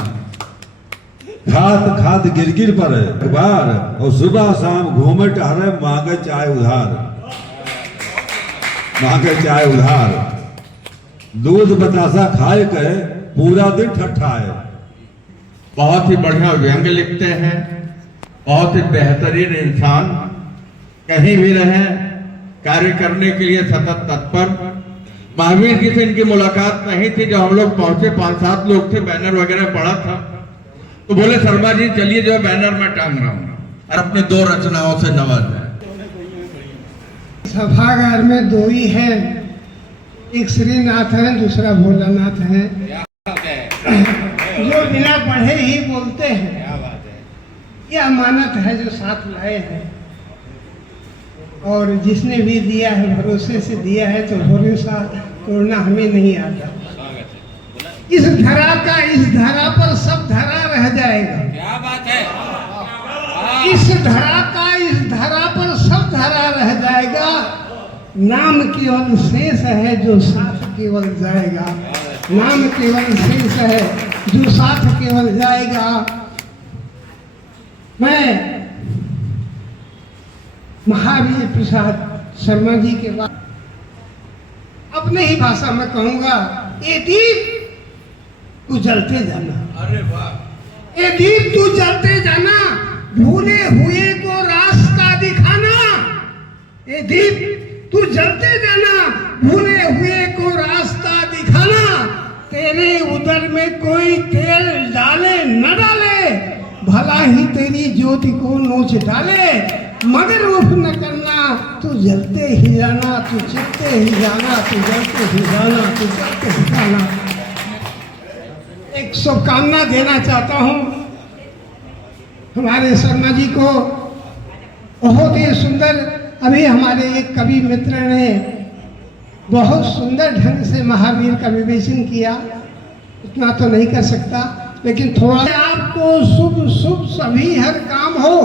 खात खात गिर पर अखबार, और सुबह शाम घूमे टहरे, मांगे चाय उधार, मांगे चाय उधार। दूध बतासा खाए के पूरा दिन ठट्ठाए। बहुत ही बढ़िया व्यंग लिखते हैं, बहुत ही बेहतरीन इंसान, कहीं भी रहे कार्य करने के लिए सतत तत्पर। महावीर जी से इनकी मुलाकात नहीं थी, जब हम लोग पहुंचे 5-7 लोग थे, बैनर वगैरह पड़ा था, तो बोले शर्मा जी चलिए जो बैनर में टांग रहा हूं और अपने 2 रचनाओं से नवाजा। सभागार में 2 ही हैं, एक श्रीनाथ है, दूसरा भोलानाथ है, जो बिना पढ़े ही बोलते हैं। यह अमानत है जो साथ लाए हैं, और जिसने भी दिया है भरोसे से दिया है, तो भरोसा तोड़ना हमें नहीं आता। इस धरा का, इस धरा पर सब धरा रह जाएगा। क्या बात है। इस धरा का, इस धरा पर सब धरा रह जाएगा। नाम केवल शेष है जो साथ केवल जाएगा। नाम केवल शेष है जो साथ केवल जाएगा। मैं महावीर प्रसाद शर्मा जी के बाद अपने ही भाषा में कहूंगा, ए दीप तू जलते जाना। अरे वाह। ए दीप तू जलते जाना, भूले हुए को रास्ता दिखाना। ए दीप तू जलते जाना, भूले हुए को रास्ता दिखाना। तेरे उदर में कोई तेल डाले न डाले, भला ही तेरी ज्योति को नोच डाले। मगर उफ न करना, तू जलते ही जाना, तू चलते ही जाना, तू जलते ही जाना, तू चलते ही जाना। एक शुभकामना देना चाहता हूँ हमारे शर्मा जी को। बहुत ही सुंदर, अभी हमारे एक कवि मित्र ने बहुत सुंदर ढंग से महावीर का विवेचन किया। इतना तो नहीं कर सकता, लेकिन थोड़ा आपको शुभ शुभ सभी हर काम हो।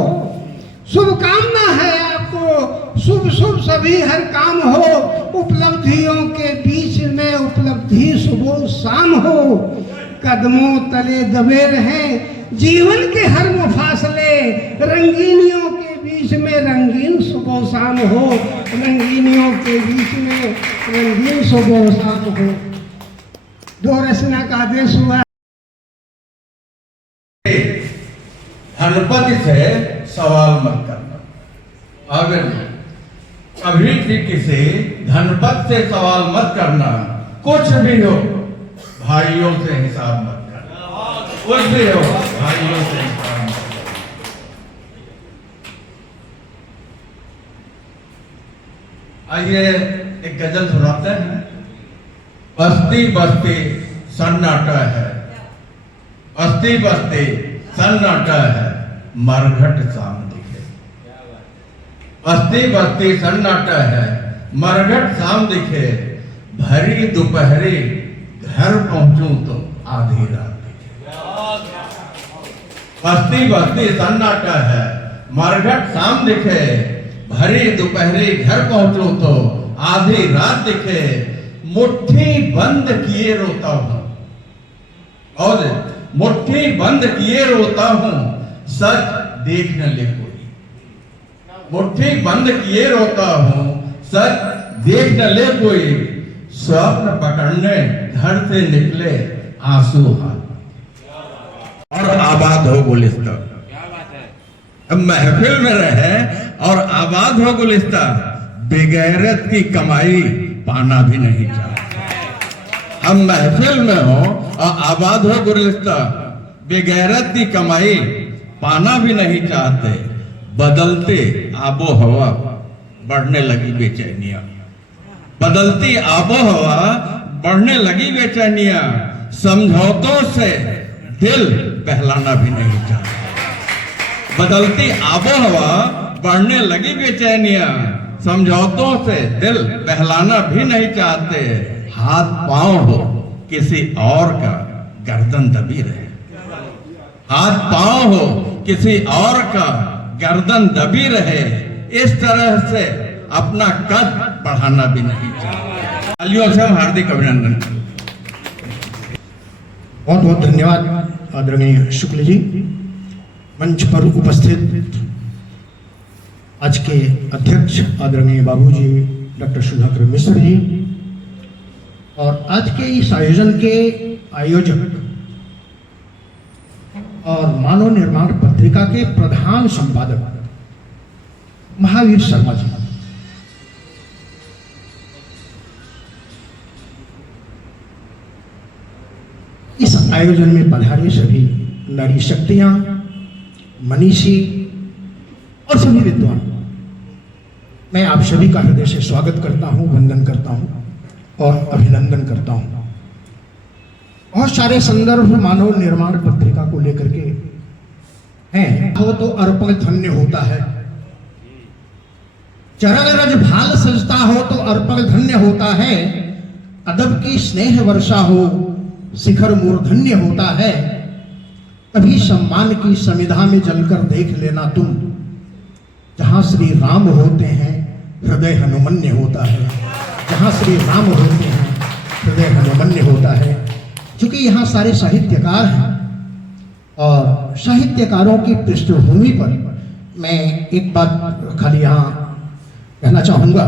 शुभकामना है आपको, शुभ शुभ सभी हर काम हो। उपलब्धियों के बीच में उपलब्धि सुबह शाम हो। कदमों तले दबे रहें जीवन के हर मुफासले। रंगीनियों के बीच में रंगीन सुबह शाम हो। रंगीनियों के बीच में रंगीन सुबह शाम हो। 2 रचना का आदेश हुआ। धनपति से सवाल मत करना। अगर कभी भी किसी धनपति से सवाल मत करना। कुछ भी हो भाइयों से हिसाब मत करना। कुछ भी हो भाइयों से हिसाब मत करना। आइए एक गजल सुनाते हैं। बस्ती बस्ती सन्नाटा है, बस्ती बस्ती सन्नाटा है, मरघट शाम दिखे। बस्ती बस्ती सन्नाटा है, मरघट शाम दिखे। भरी दोपहरी घर पहुंचूं तो आधी रात दिखे। बस्ती बस्ती सन्नाटा है, मरघट शाम दिखे, भरी दोपहरी घर पहुंचो तो आधी रात दिखे, मुट्ठी बंद किए रोता हूं, और मुट्ठी बंद किए रोता हूं, सच देख न ले कोई। मुट्ठी बंद किए रोता हूं, सच देख न ले कोई, स्वप्न पकड़ने घर से निकले आंसू हाथ। और आबाद हो गुलिस्तान, अब महफिल में रहे और आबाद हो गुलिस्तान, बेगैरत की कमाई पाना भी नहीं चाहते। हम महफिल में हो और आबाद हो गुलिस्तान, बेगैरत की कमाई पाना भी नहीं चाहते। बदलते आबो हवा बढ़ने लगी बेचैनियां, बदलती आबो हवा बढ़ने लगी बेचैनियां, समझौतों से दिल बहलाना भी नहीं चाहते। बदलती आबो हवा बढ़ने लगी बेचैनियां, समझौतों से दिल बहलाना भी नहीं चाहते। हाथ पांव हो किसी और का गर्दन दबी रहे, हाथ पांव हो किसी और का गर्दन दबी रहे, इस तरह से अपना कद बढ़ाना भी नहीं चाहते। तालियों से हम हार्दिक अभिनंदन। बहुत बहुत धन्यवाद आदरणीय शुक्ल जी। मंच पर उपस्थित आज के अध्यक्ष आदरणीय बाबूजी डॉक्टर सुधाकर मिश्र जी और आज के इस आयोजन के आयोजक और मानव निर्माण पत्रिका के प्रधान संपादक महावीर शर्मा जी, इस आयोजन में पधारे सभी नारी शक्तियां, मनीषी और सभी विद्वान, मैं आप सभी का हृदय से स्वागत करता हूं, वंदन करता हूं और अभिनंदन करता हूं। बहुत सारे संदर्भ मानव निर्माण पत्रिका को लेकर के हैं। हो तो अर्पण धन्य होता है, चरण रज भाल सजता हो तो अर्पण धन्य होता है, अदब की स्नेह वर्षा हो शिखर मूर्धन्य होता है, कभी सम्मान की समिधा में जलकर देख लेना तुम, जहां श्री राम होते हैं हृदय हनुमन्य होता है, जहां श्री राम होते हैं हृदय हनुमन्य होता है। क्योंकि यहाँ सारे साहित्यकार हैं और साहित्यकारों की पृष्ठभूमि पर मैं एक बात खाली यहाँ कहना चाहूंगा।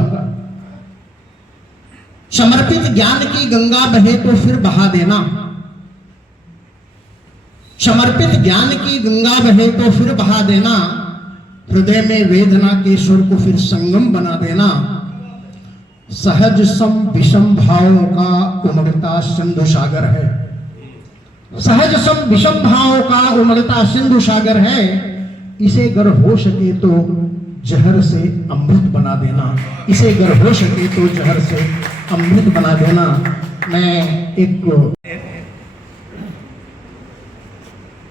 समर्पित ज्ञान की गंगा बहे तो फिर बहा देना, समर्पित ज्ञान की गंगा बहे तो फिर बहा देना, हृदय में वेदना के सुर को फिर संगम बना देना, सहज सम विषम भावों का उमड़ता सिंधु सागर है, सहज सम विषम भावों का उमड़ता सिंधु सागर है, इसे अगर हो सके तो जहर से अमृत बना देना, इसे अगर हो सके तो जहर से अमृत बना देना। मैं एक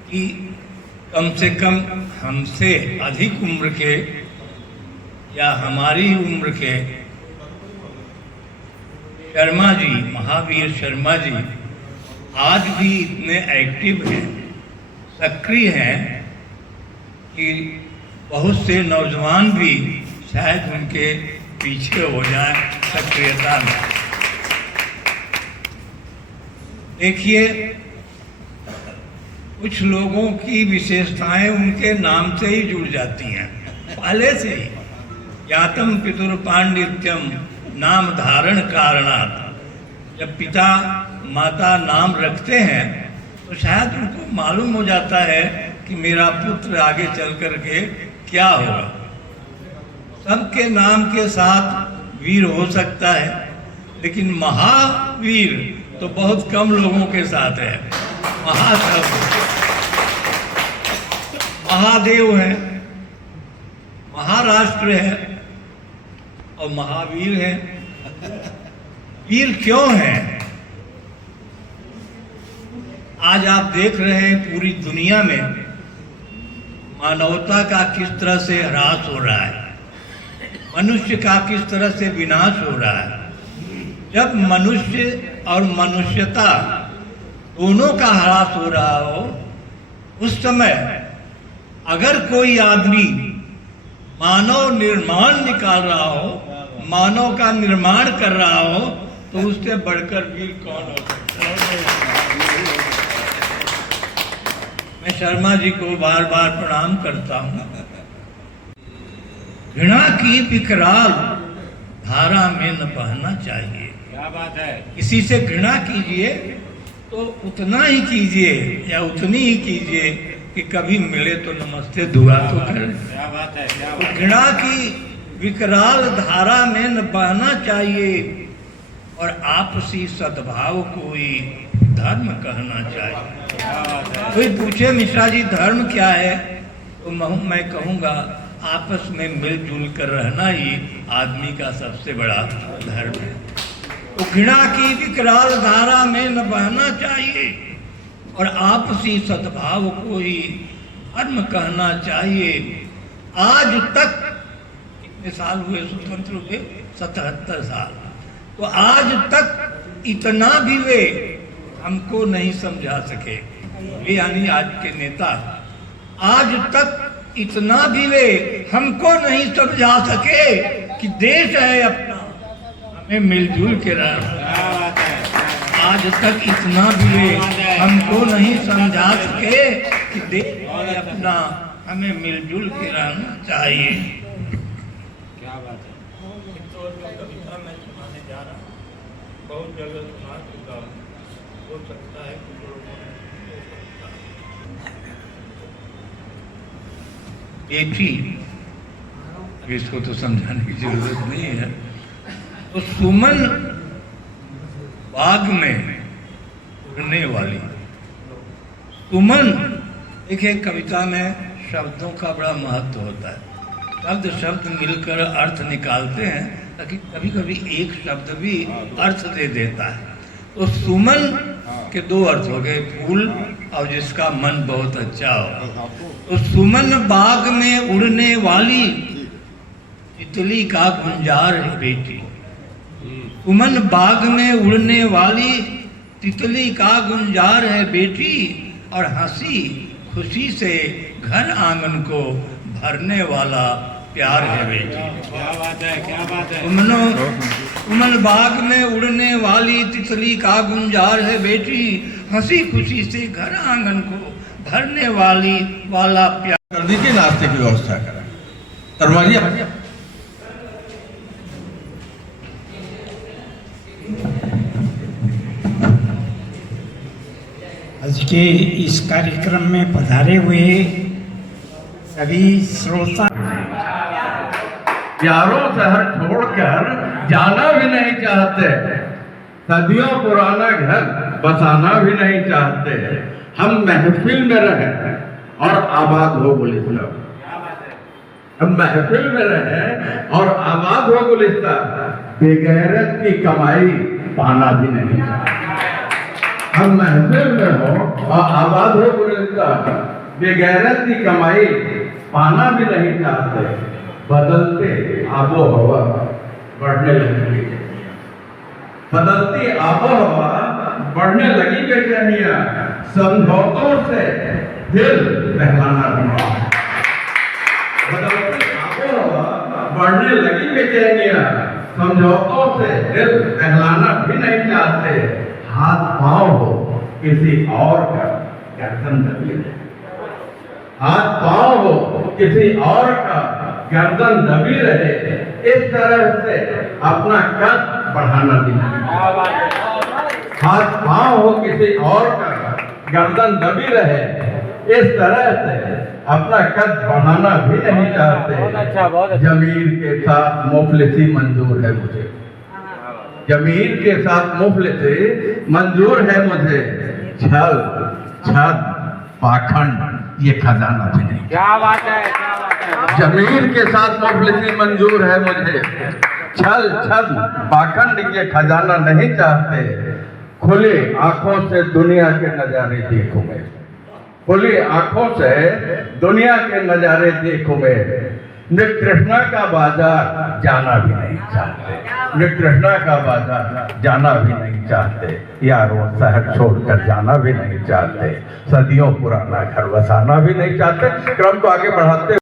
कि कम से कम हमसे अधिक उम्र के या हमारी उम्र के शर्मा जी, महावीर शर्मा जी आज भी इतने एक्टिव हैं, सक्रिय हैं कि बहुत से नौजवान भी शायद उनके पीछे हो जाए सक्रियता में। देखिए, कुछ लोगों की विशेषताएं उनके नाम से ही जुड़ जाती हैं, पहले से ही। यातम पितुर पांडित्यम नाम धारण कारणात्, जब पिता माता नाम रखते हैं तो शायद उनको मालूम हो जाता है कि मेरा पुत्र आगे चल कर के क्या होगा। सबके नाम के साथ वीर हो सकता है, लेकिन महावीर तो बहुत कम लोगों के साथ है। महादेव है, महाराष्ट्र है और महावीर है। वीर क्यों है? आज आप देख रहे हैं पूरी दुनिया में मानवता का किस तरह से ह्रास हो रहा है, मनुष्य का किस तरह से विनाश हो रहा है। जब मनुष्य और मनुष्यता दोनों का ह्रास हो रहा हो, उस समय अगर कोई आदमी मानव निर्माण निकाल रहा हो, मानव का निर्माण कर रहा हो, तो उससे बढ़कर वीर कौन हो सकता है। मैं शर्मा जी को बार बार प्रणाम करता हूं। घृणा की विकराल धारा में न बहना चाहिए। क्या बात है। किसी से घृणा कीजिए तो उतना ही कीजिए या उतनी ही कीजिए कि कभी मिले तो नमस्ते दुआ तो करें। क्या बात है। तो घृणा की विकराल धारा में न बहना चाहिए और आपसी सद्भाव को ही धर्म कहना चाहिए। कोई पूछे मिश्रा जी धर्म क्या है, तो मैं कहूँगा आपस में मिलजुल कर रहना ही आदमी का सबसे बड़ा धर्म है। तो घृणा की विकराल धारा में न बहना चाहिए और आपसी सद्भाव को ही धर्म कहना चाहिए। आज तक कितने साल हुए स्वतंत्र हुए? 77 साल। तो आज तक इतना भी वे हमको नहीं समझा सके, वे यानी आज के नेता, आज तक इतना भी वे हमको नहीं समझा सके कि देश है अपना, हमें मिलजुल के रहना। आज तक इतना भी वे हमको नहीं समझा सके कि देश है अपना, हमें मिलजुल के रहना चाहिए। क्या बात है। तो कविता मैं सुनाने जा रहा हूँ, बहुत जगह सुना चुका हूँ, हो सकता है कुछ लोगों ने बेटी, इसको तो समझाने की जरूरत नहीं है। तो सुमन बाग में उड़ने वाली, सुमन, देखिए कविता में शब्दों का बड़ा महत्व होता है। शब्द मिलकर अर्थ निकालते हैं, ताकि कभी कभी एक शब्द भी अर्थ दे देता है। तो सुमन के दो अर्थ हो गए, फूल और जिसका मन बहुत अच्छा हो। तो सुमन बाग में उड़ने वाली तितली का गुंजार है बेटी। सुमन बाग में उड़ने वाली तितली का गुंजार है बेटी, और हंसी खुशी से घर आंगन को भरने वाला प्यार है बेटी। क्या बात है, क्या बात है। सुमन बाग में उड़ने वाली तितली का गुंजार है बेटी, हंसी खुशी से घर आंगन को भरने वाला प्यार। कर दीजिए, नाश्ते की व्यवस्था करें। दरवाजा आज के इस कार्यक्रम में पधारे हुए सभी श्रोता, यारों शहर छोड़कर जाना भी नहीं चाहते, सदियों पुराना घर बसाना भी नहीं चाहते। हम महफिल में रहे और आबाद हो गुलिस्तान, हम महफिल में रहे और आबाद हो गुलिस्तान, बेगैरत की कमाई पाना भी नहीं चाहते। हम महफिल में हो और आबाद हो गुलिस्तान, बेगैरत की कमाई पाना भी नहीं चाहते। बदलते आबो हवा बढ़ने लगी, बदलती आबो हवा बढ़ने लगी बेचैनियां, समझौतों से दिल बहलाना भी नहीं। बदलती आबो हवा बढ़ने लगी बेचैनियां, समझौतों से दिल बहलाना भी नहीं चाहते। हाथ पांव हो किसी और का गर्दन दबी रहे, हाथ पांव हो किसी और का गर्दन दबी रहे, इस तरह से अपना कद बढ़ाना भी नहीं। हाथ पांव हो किसी और का गर्दन दबी रहे, इस तरह से अपना कद बढ़ाना भी नहीं चाहते। जमीर के साथ मुफलिसी मंजूर है मुझे, जमीर के साथ मुफलिसी मंजूर है मुझे। छल छद पाखंड ये खजाना भी नहीं। क्या बात है, क्या बात है। जमीर के साथ मुफलिसी मंजूर है मुझे, छल छद पाखंड ये खजाना नहीं चाहते। खुली आंखों से दुनिया के नजारे देखूं मैं, खुली आंखों से दुनिया के नजारे देखूं मैं। नितृष्णा का बाजार जाना भी नहीं चाहते, नितृष्णा का बाजार जाना भी नहीं चाहते, यारों शहर छोड़कर जाना भी नहीं चाहते, सदियों पुराना घर बसाना भी नहीं चाहते। क्रम को आगे बढ़ाते